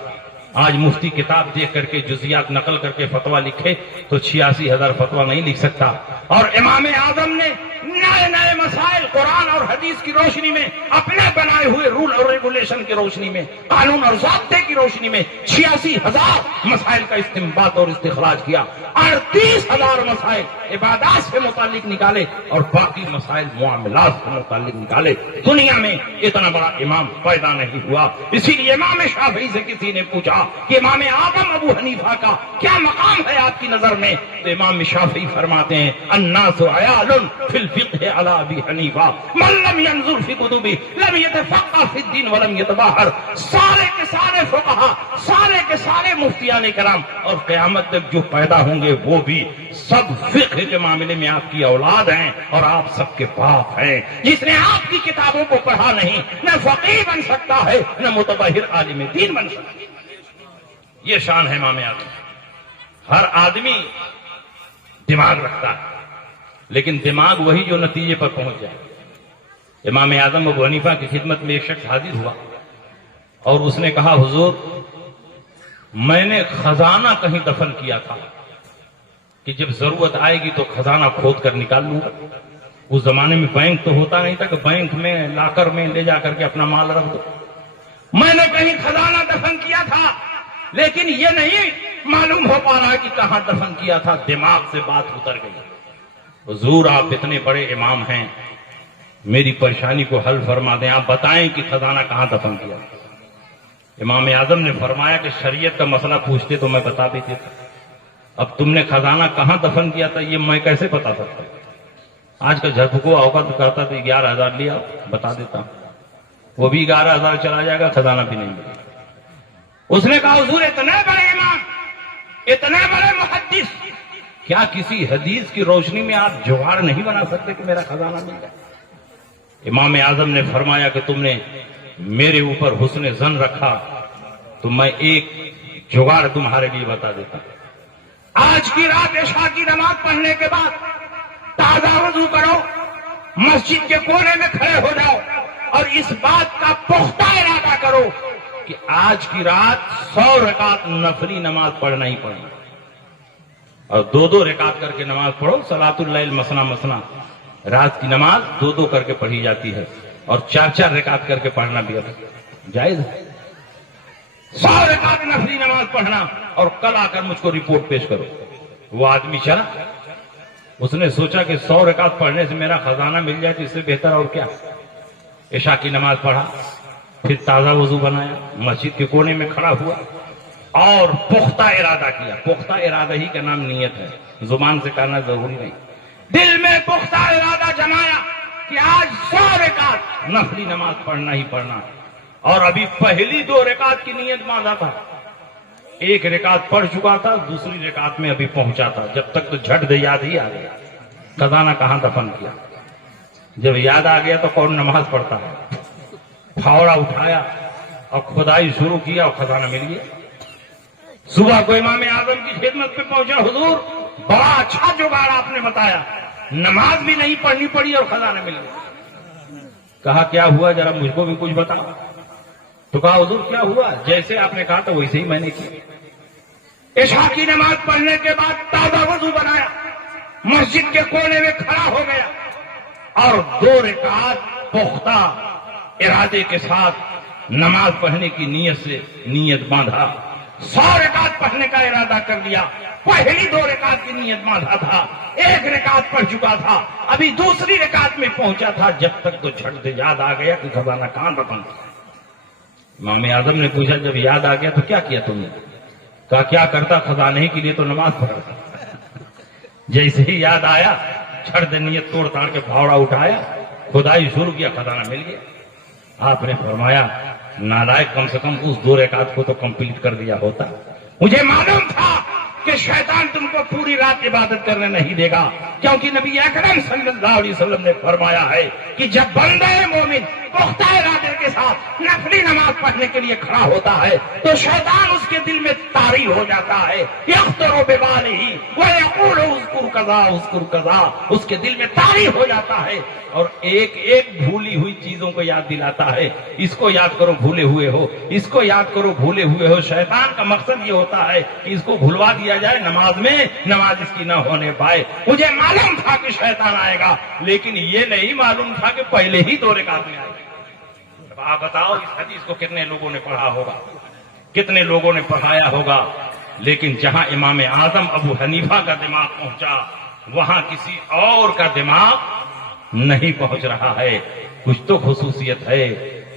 آج مفتی کتاب دیکھ کر کے جزیات نقل کر کے فتویٰ لکھے تو 86,000 فتویٰ نہیں لکھ سکتا، اور امام اعظم نے نئے مسائل قرآن اور حدیث کی روشنی میں اپنے بنائے ہوئے رول اور ریگولیشن کی روشنی میں، قانون اور ضابطے کی روشنی میں 86,000 مسائل کا استنباط اور استخراج کیا، 38,000 مسائل عبادات سے متعلق نکالے اور باقی مسائل معاملات سے متعلق نکالے۔ دنیا میں اتنا بڑا امام پیدا نہیں ہوا، اسی لیے امام شافعی سے کسی نے پوچھا کہ امام اعظم ابو حنیفہ کا کیا مقام ہے آپ کی نظر میں؟ تو امام شافعی فرماتے ہیں الناس عیال فی الفقہ علی ابی حنیفہ من لم ينظر فی کتبہ لم یتفقہ فی الدین ولم یتباہر۔ سارے کے سارے فقہا، سارے کے سارے مفتیان کرام اور قیامت تک جو پیدا ہوں گے وہ بھی سب فقہ کے معاملے میں آپ کی اولاد ہیں اور آپ سب کے باپ ہیں۔ جس نے آپ کی کتابوں کو پڑھا نہیں نہ فقیہ بن سکتا ہے نہ متبحر عالم دین بن سکتا ہے۔ یہ شان ہے امام اعظم۔ ہر آدمی دماغ رکھتا ہے لیکن دماغ وہی جو نتیجے پر پہنچ جائے۔ امام اعظم ابو حنیفہ کی خدمت میں ایک شخص حاضر ہوا اور اس نے کہا حضور میں نے خزانہ کہیں دفن کیا تھا کہ جب ضرورت آئے گی تو خزانہ کھود کر نکال لوں گا۔ اس زمانے میں بینک تو ہوتا نہیں تھا کہ بینک میں لاکر میں لے جا کر کے اپنا مال رکھ دو. میں نے کہیں خزانہ دفن کیا تھا، لیکن یہ نہیں معلوم ہو پا رہا کہ کہاں دفن کیا تھا. دماغ سے بات اتر گئی. حضور آپ اتنے بڑے امام ہیں، میری پریشانی کو حل فرما دیں، آپ بتائیں کہ خزانہ کہاں دفن کیا. امام اعظم نے فرمایا کہ شریعت کا مسئلہ پوچھتے تو میں بتا دیتے تھا، اب تم نے خزانہ کہاں دفن کیا تھا یہ میں کیسے بتا سکتا. آج کا جھٹکو اوقات کرتا تو 11,000 لیا بتا دیتا ہوں، وہ بھی 11,000 چلا جائے گا، خزانہ بھی نہیں ملے. اس نے کہا حضور اتنے بڑے امام، اتنے بڑے محدث، کیا کسی حدیث کی روشنی میں آپ جگاڑ نہیں بنا سکتے کہ میرا خزانہ مل جائے. امام اعظم نے فرمایا کہ تم نے میرے اوپر حسن ظن رکھا تو میں ایک جگاڑ تمہارے لیے بتا دیتا. آج کی رات عشاء کی نماز پڑھنے کے بعد تازہ وضو کرو، مسجد کے کونے میں کھڑے ہو جاؤ اور اس بات کا پختہ ارادہ کرو کہ آج کی رات 100 رکعت نفلی نماز پڑھنا ہی پڑھنا، اور 2 رکعت کر کے نماز پڑھو. صلاۃ اللیل مسنا مسنا، رات کی نماز 2 کر کے پڑھی جاتی ہے، اور 4 رکعت کر کے پڑھنا بھی جائز ہے. 100 رکعت نفلی نماز پڑھنا، اور کل آ کر مجھ کو رپورٹ پیش کرو. وہ آدمی چلا، اس نے سوچا کہ 100 رکعت پڑھنے سے میرا خزانہ مل جائے تو اس سے بہتر اور کیا. عشاء کی نماز پڑھا، پھر تازہ وضو بنایا، مسجد کے کونے میں کھڑا ہوا اور پختہ ارادہ کیا. پختہ ارادہ ہی کا نام نیت ہے، زبان سے کرنا ضروری نہیں. دل میں پختہ ارادہ جمایا کہ آج 100 رکعت نفلی نماز پڑھنا ہی پڑھنا، اور ابھی پہلی 2 رکعت کی نیت باندھا تھا. 1 رکعت پڑھ چکا تھا، دوسری رکعت میں ابھی پہنچا تھا. جب تک تو جھٹ دے یاد ہی آ گیا خزانہ کہاں دفن کیا. جب یاد آ گیا تو کون نماز پڑھتا ہے. پھاوڑا اٹھایا اور کھدائی شروع کیا اور خزانہ مل گیا. صبح کو امام اعظم کی خدمت پہ پہنچا، حضور بڑا اچھا جگاڑ آپ نے بتایا، نماز بھی نہیں پڑھنی پڑی اور خزانہ مل گیا. کہا کیا ہوا ذرا مجھ کو بھی کچھ بتا. تو کہا حضور کیا ہوا، جیسے آپ نے کہا تھا ویسے ہی میں نے کیا. عشاء کی نماز پڑھنے کے بعد تازہ وضو بنایا، مسجد کے کونے میں کھڑا ہو گیا اور 2 رکعت پختہ ارادے کے ساتھ نماز پڑھنے کی نیت سے نیت باندھا. 100 رکعت پڑھنے کا ارادہ کر لیا. پہلی 2 رکعت کی نیت باندھا تھا، 1 رکعت پڑھ چکا تھا، ابھی دوسری رکعت میں پہنچا تھا. جب تک تو جھٹ سے یاد آ گیا کہ خزانہ کہاں دفن تھا. امام اعظم نے پوچھا جب یاد آ گیا تو کیا کیا تم نے؟ کہا کیا کرتا، خزانے کے لیے تو نماز پڑھتا. جیسے ہی یاد آیا چھڑ دے نیت توڑ تاڑ کے پھاوڑا اٹھایا، کھدائی شروع کیا، خزانہ مل گیا. آپ نے فرمایا نالائق، کم سے کم اس 2 رکعت کو تو کمپلیٹ کر دیا ہوتا. مجھے معلوم تھا کہ شیطان تم کو پوری رات عبادت کرنے نہیں دے گا، کیونکہ نبی اکرم صلی اللہ علیہ وسلم نے فرمایا ہے کہ جب بندہ مومن پختہ ارادے کے ساتھ نفلی نماز پڑھنے کے لیے کھڑا ہوتا ہے تو شیطان اس کے دل میں طاری ہو جاتا ہے. یخطر ببالہ ویقول اذکر کذا اذکر کذا، اس کے دل میں طاری ہو جاتا ہے اور ایک ایک بھولی ہوئی چیزوں کو یاد دلاتا ہے. اس کو یاد کرو بھولے ہوئے ہو، اس کو یاد کرو بھولے ہوئے ہو. شیطان کا مقصد یہ ہوتا ہے کہ اس کو بھلوا دیا جائے نماز میں، نماز اس کی نہ ہونے پائے. مجھے معلوم تھا کہ شیطان آئے گا، لیکن یہ نہیں معلوم تھا کہ پہلے ہی 2 رکعت میں آئے گا. آپ بتاؤ اس حدیث کو کتنے لوگوں نے پڑھا ہوگا، کتنے لوگوں نے پڑھایا ہوگا. لیکن جہاں امام اعظم ابو حنیفہ کا دماغ پہنچا وہاں کسی اور کا دماغ نہیں پہنچ رہا ہے. کچھ تو خصوصیت ہے،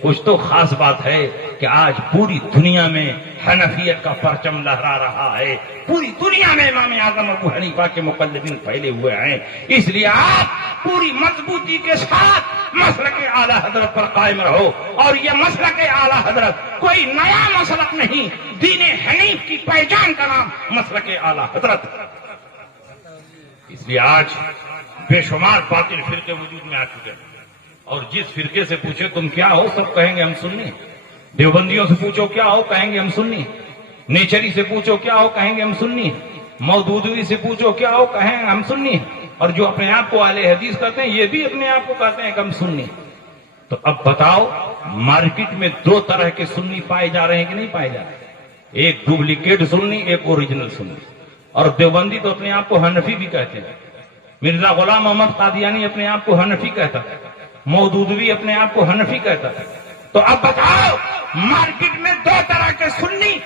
کچھ تو خاص بات ہے کہ آج پوری دنیا میں حنفیت کا پرچم لہرا رہا ہے. پوری دنیا میں امام اعظم ابو حنیفہ کے مقلدین پھیلے ہوئے ہیں. اس لیے آپ پوری مضبوطی کے ساتھ مسلک اعلیٰ حضرت پر قائم رہو. اور یہ مسلک اعلیٰ حضرت کوئی نیا مسلک نہیں، دین حنیف کی پہچان کا نام مسلک اعلیٰ حضرت. اس لیے آج بے شمار باطل فرقے وجود میں آ چکے ہیں، اور جس فرقے سے پوچھے تم کیا ہو سب کہیں گے ہم سنی. دیوبندیوں سے پوچھو کیا ہو کہیں گے ہم سنی. نیچری سے پوچھو کیا ہو کہیں گے ہم سنی. مودودی سے پوچھو کیا ہو کہیں ہم سنی. اور جو اپنے آپ کو اہل حدیث کہتے ہیں یہ بھی اپنے آپ کو کہتے ہیں کہ ہم سنی. تو اب بتاؤ مارکیٹ میں 2 طرح کے سنی پائے جا رہے ہیں کہ نہیں پائے جا رہے؟ ایک ڈپلیکیٹ سنی، ایک اوریجنل سنی. اور دیوبندی تو اپنے آپ کو حنفی بھی کہتے ہیں. مرزا غلام محمد قادیانی اپنے آپ کو حنفی کہتا ہے، مودودوی اپنے آپ کو حنفی کہتا ہے. تو اب بتاؤ، مارکیٹ میں دو طرح کے سنی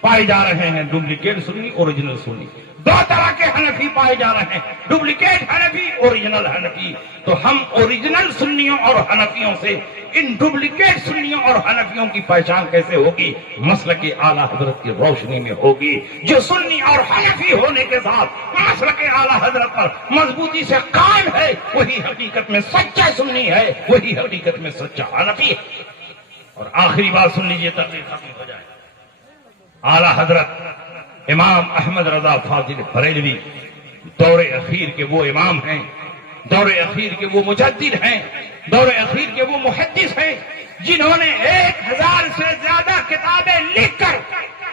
پائے جا رہے ہیں، ڈپلیکیٹ سنی، اوریجنل سنی. دو طرح کے حنفی پائے جا رہے ہیں، ڈپلیکیٹ حنفی، اوریجنل حنفی. تو ہم اوریجنل سنیوں اور حنفیوں سے ان ڈپلیکیٹ سنیوں اور حنفیوں کی پہچان کیسے ہوگی؟ مسلک اعلیٰ حضرت کی روشنی میں ہوگی. جو سنی اور حنفی ہونے کے ساتھ مسلک اعلیٰ حضرت پر مضبوطی سے قائم ہے، وہی حقیقت میں سچا سنی ہے، وہی حقیقت میں سچا حنفی ہے. اور آخری بات سن لیجیے تقریر ختم ہو جائے. اعلیٰ حضرت امام احمد رضا فاضل بریلوی دور اخیر کے وہ امام ہیں، دور اخیر کے وہ مجدد ہیں، دور اخیر کے وہ محدث ہیں جنہوں نے 1000 سے زیادہ کتابیں لکھ کر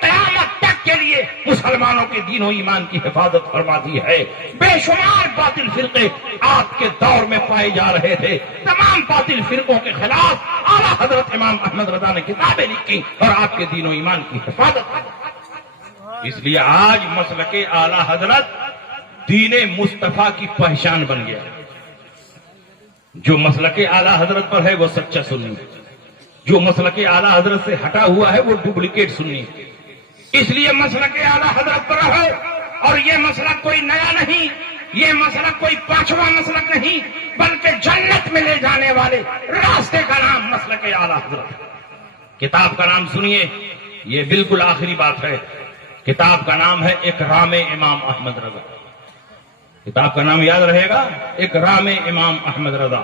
قیامت تک کے لیے مسلمانوں کے دین و ایمان کی حفاظت فرما دی ہے. بے شمار باطل فرقے آپ کے دور میں پائے جا رہے تھے، تمام باطل فرقوں کے خلاف اعلیٰ حضرت امام احمد رضا نے کتابیں لکھی اور آپ کے دین و ایمان کی حفاظت کی. اس لیے آج مسلک اعلیٰ حضرت دین مصطفیٰ کی پہچان بن گیا. جو مسلک اعلیٰ حضرت پر ہے وہ سچا سنی، جو مسلک اعلیٰ حضرت سے ہٹا ہوا ہے وہ ڈپلیکیٹ سنی. اس لیے مسلک اعلیٰ حضرت پر رہو. اور یہ مسلک کوئی نیا نہیں، یہ مسلک کوئی پانچواں مسلک نہیں، بلکہ جنت میں لے جانے والے راستے کا نام مسلک اعلیٰ حضرت. کتاب کا نام سنیے، یہ بالکل آخری بات ہے. کتاب کا نام ہے اکرام امام احمد رضا. کتاب کا نام یاد رہے گا، اکرام امام احمد رضا.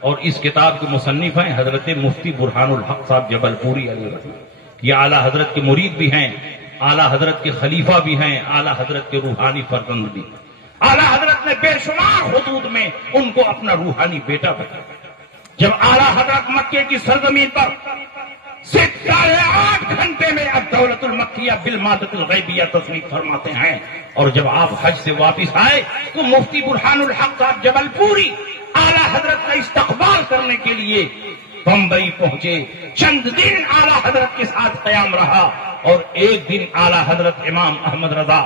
اور اس کتاب کے مصنف ہیں حضرت مفتی برہان الحق صاحب جبل پوری علیہ رحمۃ. یہ اعلیٰ حضرت کے مرید بھی ہیں، اعلیٰ حضرت کے خلیفہ بھی ہیں، اعلیٰ حضرت کے روحانی فرزند بھی. اعلیٰ حضرت نے بے شمار حدود میں ان کو اپنا روحانی بیٹا بنایا. جب اعلیٰ حضرت مکے کی سرزمین پر 8.5 گھنٹے میں اب دولت المکیہ بالمادت الغیبیہ تصنیف فرماتے ہیں، اور جب آپ حج سے واپس آئے تو مفتی برہان الحق صاحب جبل پوری اعلیٰ حضرت کا استقبال کرنے کے لیے بمبئی پہنچے. چند دن اعلیٰ حضرت کے ساتھ قیام رہا، اور ایک دن اعلیٰ حضرت امام احمد رضا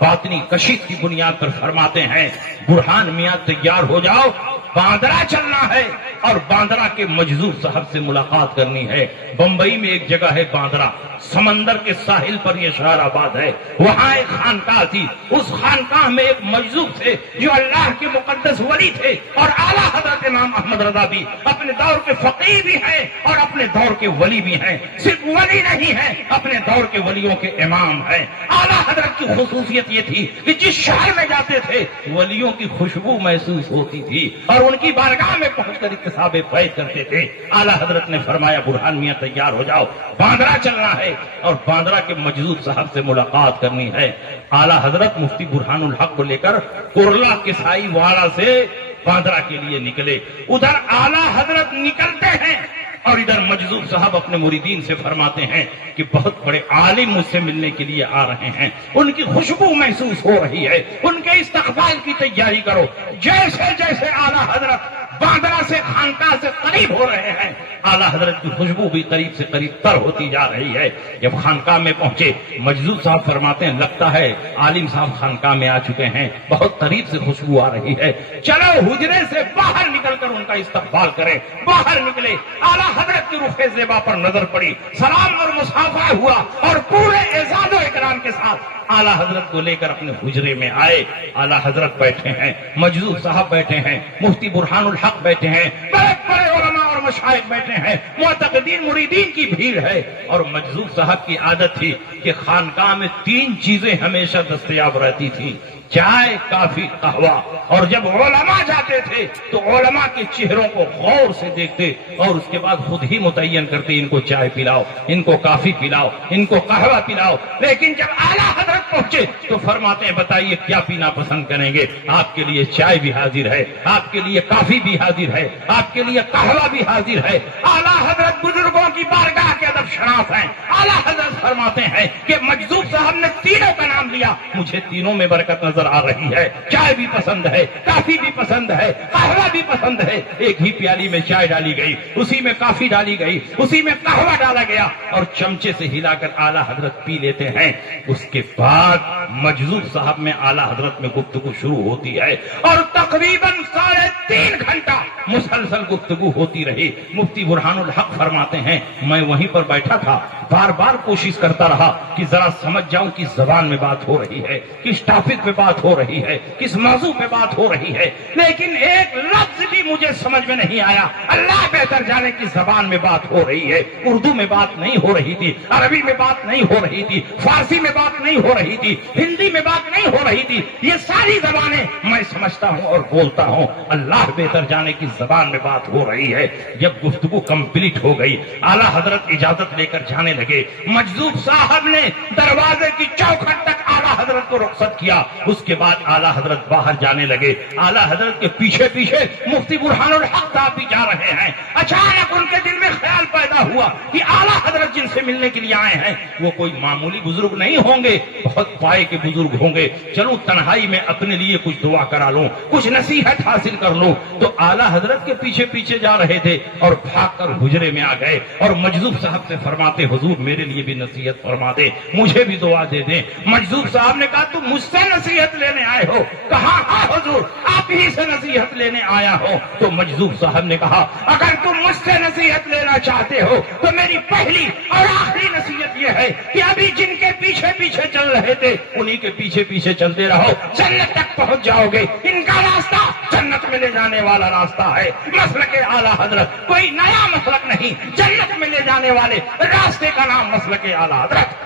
باطنی کشید کی بنیاد پر فرماتے ہیں، برہان میاں تیار ہو جاؤ، باندرا چلنا ہے اور باندرا کے مجذوب صاحب سے ملاقات کرنی ہے. بمبئی میں ایک جگہ ہے باندرا، سمندر کے ساحل پر یہ شہر آباد ہے. وہاں ایک خانقاہ تھی، اس خانقاہ میں ایک مجذوب تھے جو اللہ کے مقدس ولی تھے. اور اعلیٰ حضرت امام احمد رضا بھی اپنے دور کے فقیہ بھی ہیں اور اپنے دور کے ولی بھی ہیں. صرف ولی نہیں ہیں، اپنے دور کے ولیوں کے امام ہیں. اعلیٰ حضرت کی خصوصیت یہ تھی کہ جس شہر میں جاتے تھے ولیوں کی خوشبو محسوس ہوتی تھی اور ان کی بارگاہ میں پہنچ کر اکتساب فیض کرتے تھے. اعلیٰ حضرت نے فرمایا برہان میاں تیار ہو جاؤ، باندرا چلنا ہے اور باندرا کے مجذوب صاحب سے ملاقات کرنی ہے. اعلیٰ حضرت مفتی برہان الحق کو لے کر کرلا کسائی واڑہ سے باندرا کے لیے نکلے. ادھر اعلیٰ حضرت نکلتے ہیں اور ادھر مجذوب صاحب اپنے مریدین سے فرماتے ہیں کہ بہت بڑے عالم مجھ سے ملنے کے لیے آ رہے ہیں، ان کی خوشبو محسوس ہو رہی ہے، ان کے استقبال کی تیاری کرو. جیسے جیسے اعلیٰ حضرت باندرا سے خانقاہ سے قریب ہو رہے ہیں، اعلیٰ حضرت کی خوشبو بھی قریب سے قریب تر ہوتی جا رہی ہے. جب خانقاہ میں پہنچے مجذوب صاحب فرماتے ہیں لگتا ہے عالم صاحب خانقاہ میں آ چکے ہیں، بہت قریب سے خوشبو آ رہی ہے، چلو حجرے سے باہر نکل کر ان کا استقبال کریں. باہر نکلے، اعلیٰ حضرت کی رخ زیبا پر نظر پڑی، سلام اور مصافحہ ہوا اور پورے اعزاز و اکرام کے ساتھ اعلیٰ حضرت کو لے کر اپنے حجرے میں آئے. اعلیٰ حضرت بیٹھے ہیں، مجذوب صاحب بیٹھے ہیں، مفتی برہان الحق بیٹھے ہیں، بڑے بڑے علماء اور مشائخ بیٹھے ہیں، معتقدین مریدین کی بھیڑ ہے. اور مجذوب صاحب کی عادت تھی کہ خانقاہ میں 3 چیزیں ہمیشہ دستیاب رہتی تھیں، چائے، کافی، قہوہ. اور جب علماء جاتے تھے تو علماء کے چہروں کو غور سے دیکھتے اور اس کے بعد خود ہی متعین کرتے ان کو چائے پلاؤ، ان کو کافی پلاؤ، ان کو قہوہ پلاؤ. لیکن جب اعلیٰ حضرت پہنچے تو فرماتے ہیں بتائیے کیا پینا پسند کریں گے؟ آپ کے لیے چائے بھی حاضر ہے، آپ کے لیے کافی بھی حاضر ہے، آپ کے لیے قہوہ بھی حاضر ہے. اعلیٰ حضرت بزرگوں کی بارگاہ کے ادب شناس ہیں. اعلیٰ حضرت فرماتے ہیں کہ مجذوب صاحب نے تینوں کا نام لیا، مجھے تینوں میں برکت نظر آ رہی ہے، چائے بھی پسند ہے، کافی بھی پسند ہے، قہوہ بھی پسند ہے۔ ایک ہی پیالی میں چائے ڈالی گئی، اسی میں کافی ڈالی گئی، اسی میں قہوہ ڈالا گیا اور چمچے سے ہلا کر اعلیٰ حضرت پی لیتے ہیں۔ اس کے بعد مجذوب صاحب میں اعلیٰ حضرت میں گفتگو شروع ہوتی ہے اور تقریباً 3.5 گھنٹہ مسلسل گفتگو ہوتی رہی۔ مفتی برہان الحق فرماتے ہیں میں وہیں پر بیٹھا تھا، بار بار کوشش کرتا رہا کہ ذرا سمجھ جاؤں کس زبان میں بات ہو رہی ہے، کس ٹاپک پہ بات ہو رہی ہے، کس موضوع پہ بات ہو رہی ہے، لیکن ایک لفظ بھی مجھے سمجھ میں نہیں آیا۔ اللہ بہتر جانے کس زبان میں بات ہو رہی ہے، اردو میں بات نہیں ہو رہی تھی، عربی میں بات نہیں ہو رہی تھی، فارسی میں بات نہیں ہو رہی تھی، ہندی میں بات نہیں ہو رہی تھی، یہ ساری زبانیں میں سمجھتا ہوں اور بولتا ہوں، اللہ بہتر جانے کی زبان میں بات ہو رہی ہے۔ جب گفتگو کمپلیٹ ہو گئی، اعلیٰ حضرت اجازت لے کر جانے لگے، مجذوب صاحب نے دروازے کی چوکھٹ تک اعلیٰ حضرت کو رخصت کیا، اس کے بعد اعلیٰ حضرت باہر جانے لگے، اعلیٰ حضرت کے پیچھے پیچھے مفتی برہان الحق صاحب بھی جا رہے ہیں۔ اچانک ان کے دل میں خیال پیدا ہوا کہ اعلیٰ حضرت جن سے ملنے کے لیے آئے ہیں وہ کوئی معمولی بزرگ نہیں ہوں گے، بہت پائے کے بزرگ ہوں گے، چلو تنہائی میں اپنے لیے کچھ دعا کرا لوں، کچھ نصیحت حاصل کر لوں۔ تو اعلیٰ حضرت کے پیچھے پیچھے جا رہے تھے اور بھاگ کر حجرے میں آ گئے اور مجذوب صاحب سے فرماتے حضور میرے لیے بھی نصیحت فرما دے، مجھے بھی دعا دے دیں۔ مجذوب صاحب نے کہا تم مجھ سے نصیحت لینے آئے ہو؟ کہا ہاں حضور آپ ہی سے نصیحت لینے آیا ہو۔ تو مجذوب صاحب نے کہا اگر تم مجھ سے نصیحت لینا چاہتے ہو تو میری پہلی اور آخری نصیحت یہ ہے کہ ابھی جن کے پیچھے پیچھے چل رہے تھے انہی کے پیچھے پیچھے چلتے رہو، جنت تک پہنچ جاؤ گے۔ ان کا راستہ جنت میں لے جانے والا راستہ ہے، مسلک اعلیٰ حضرت کوئی نیا مسلک نہیں، جنت میں لے جانے والے راستے کا نام مسلک اعلیٰ حضرت۔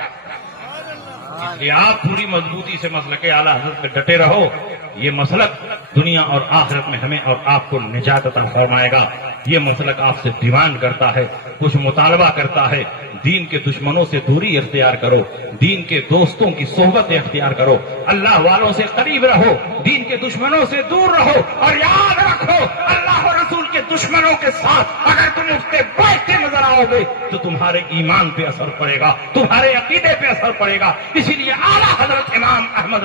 کہ آپ پوری مضبوطی سے مسلک اعلیٰ حضرت پہ ڈٹے رہو، یہ مسلک دنیا اور آخرت میں ہمیں اور آپ کو نجات عطا فرمائے گا۔ یہ مسلک آپ سے ڈیمانڈ کرتا ہے، کچھ مطالبہ کرتا ہے، دین کے دشمنوں سے دوری اختیار کرو، دین کے دوستوں کی صحبت اختیار کرو، اللہ والوں سے قریب رہو، دین کے دشمنوں سے دور رہو، اور یاد رکھو اللہ اور رسول کے دشمنوں کے ساتھ اگر تم اٹھتے بیٹھتے نظر آؤ گے تو تمہارے ایمان پہ اثر پڑے گا، تمہارے عقیدے پہ اثر پڑے گا۔ اسی لیے اعلیٰ حضرت امام احمد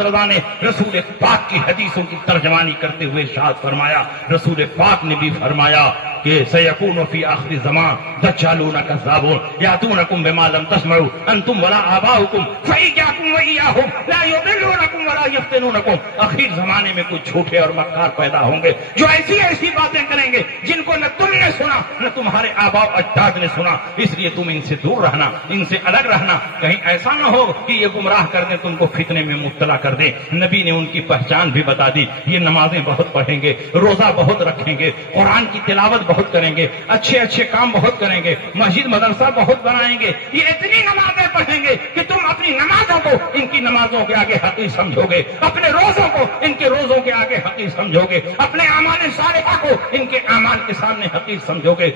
رضا نے رسول پاک کی حدیثوں کی ترجمانی کرتے ہوئے ارشاد فرمایا، رسول پاک نے بھی فرمایا کہ سیکون فی آخر زمان دجالون کذابون یاتونکم بما لم تسمعوا انتم ولا آباؤکم فایاکم وایاہم لا یضلونکم ولا یفتنونکم۔ آخر زمانے میں کچھ جھوٹے اور مکار پیدا ہوں گے جو ایسی باتیں کریں گے جن کو نہ تم نے سنا نہ تمہارے آباء و اجداد نے سنا، اس لیے تم ان سے دور رہنا، ان سے الگ رہنا، کہیں ایسا نہ ہو کہ یہ گمراہ کر دیں، تم کو فتنے میں مبتلا کر دیں۔ نبی نے ان کی پہچان بھی بتا دی، یہ نمازیں بہت پڑھیں گے، روزہ بہت رکھیں گے، قرآن کی تلاوت بہت کریں گے، اچھے کام بہت کریں گے، مسجد مدرسہ بہت بنائیں گے، یہ اتنی نمازیں پڑھیں گے کہ تم اپنی نمازوں کو ان کی نمازوں کے آگے حقیر سمجھو گے، اپنے روزوں کو ان کے روزوں کے آگے حقیر سمجھو گے، اپنے اعمال صالحہ کو ان کے اعمال کے سامنے حقیر سمجھو گے۔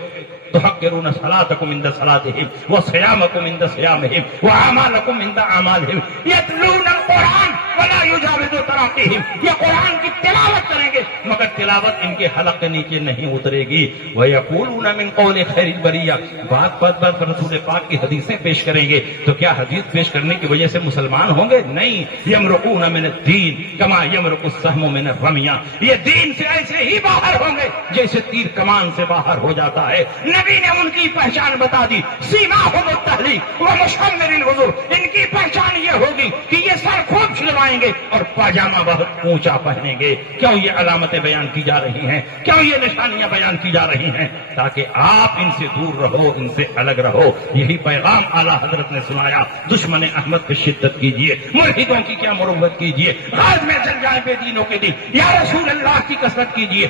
تحقرون صلاتکم عند صلاتہم وصیامکم عند صیامہم واعمالکم عند اعمالہم یتلون القرآن ولا یجاوز تراقیہم۔ یہ قرآن کی تلاوت کریں گے مگر تلاوت ان کے حلق کے نیچے نہیں اترے گی۔ ویقولون من قول خیر البریہ، بات رسول پاک کی حدیثیں پیش کریں گے تو کیا حدیث پیش کرنے کی وجہ سے مسلمان ہوں گے؟ نہیں، یمرقون من الدین کما یمرق السہم من الرمیہ، یہ دین سے ایسے ہی باہر ہوں گے جیسے تیر کمان سے باہر ہو جاتا ہے۔ نبی نے ان کی پہچان بتا دی، سیماہم التحلیق ومشمر الوضوء، ان کی پہچان یہ ہوگی کہ یہ سر خوب چھلوائیں گے اور پاجامہ بہت اونچا پہنیں گے۔ کیوں یہ علامتیں بیان کی جا رہی ہیں، کیوں یہ نشانیاں بیان کی جا رہی ہیں؟ تاکہ آپ ان سے دور رہو، ان سے الگ رہو۔ یہی پیغام اعلیٰ حضرت نے سنایا۔ دشمن احمد پہ شدت کیجیے، ملحدوں کی کیا مروت کیجیے، غاز میں چل جائے بے دینوں کے دن، یا رسول اللہ کی کثرت کیجیے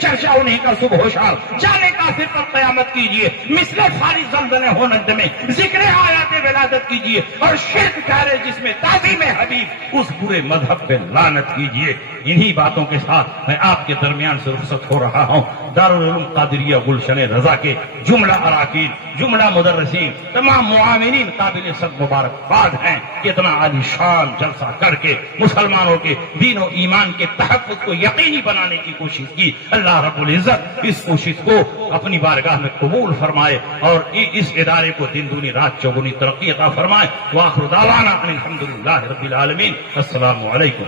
چرچا انہیں کا صبح و شام، جانے کافر پر قیامت کیجیے، مثل ساری زلزلے ہونت میں ذکر آیات ولادت کیجیے، اور شرک کہرے جس میں تعظیم حبیب اس برے مذہب پہ لعنت کیجیے۔ انہی باتوں کے ساتھ میں آپ کے درمیان سے رخصت ہو رہا ہوں۔ دارالعلوم قادریہ گلشن رضا کے جملہ اراکین، جملہ مدرسین، تمام معاونین قابل سب مبارکباد ہیں کہ اتنا عالی شان جلسہ کر کے مسلمانوں کے دین و ایمان کے تحفظ کو یقینی بنانے کی کوشش کی۔ اللہ رب العزت اس کوشش کو اپنی بارگاہ میں قبول فرمائے اور اس ادارے کو دن دنی رات چوگنی ترقی عطا فرمائے. وآخر دعوانا ان الحمد للہ رب العالمین. السلام علیکم.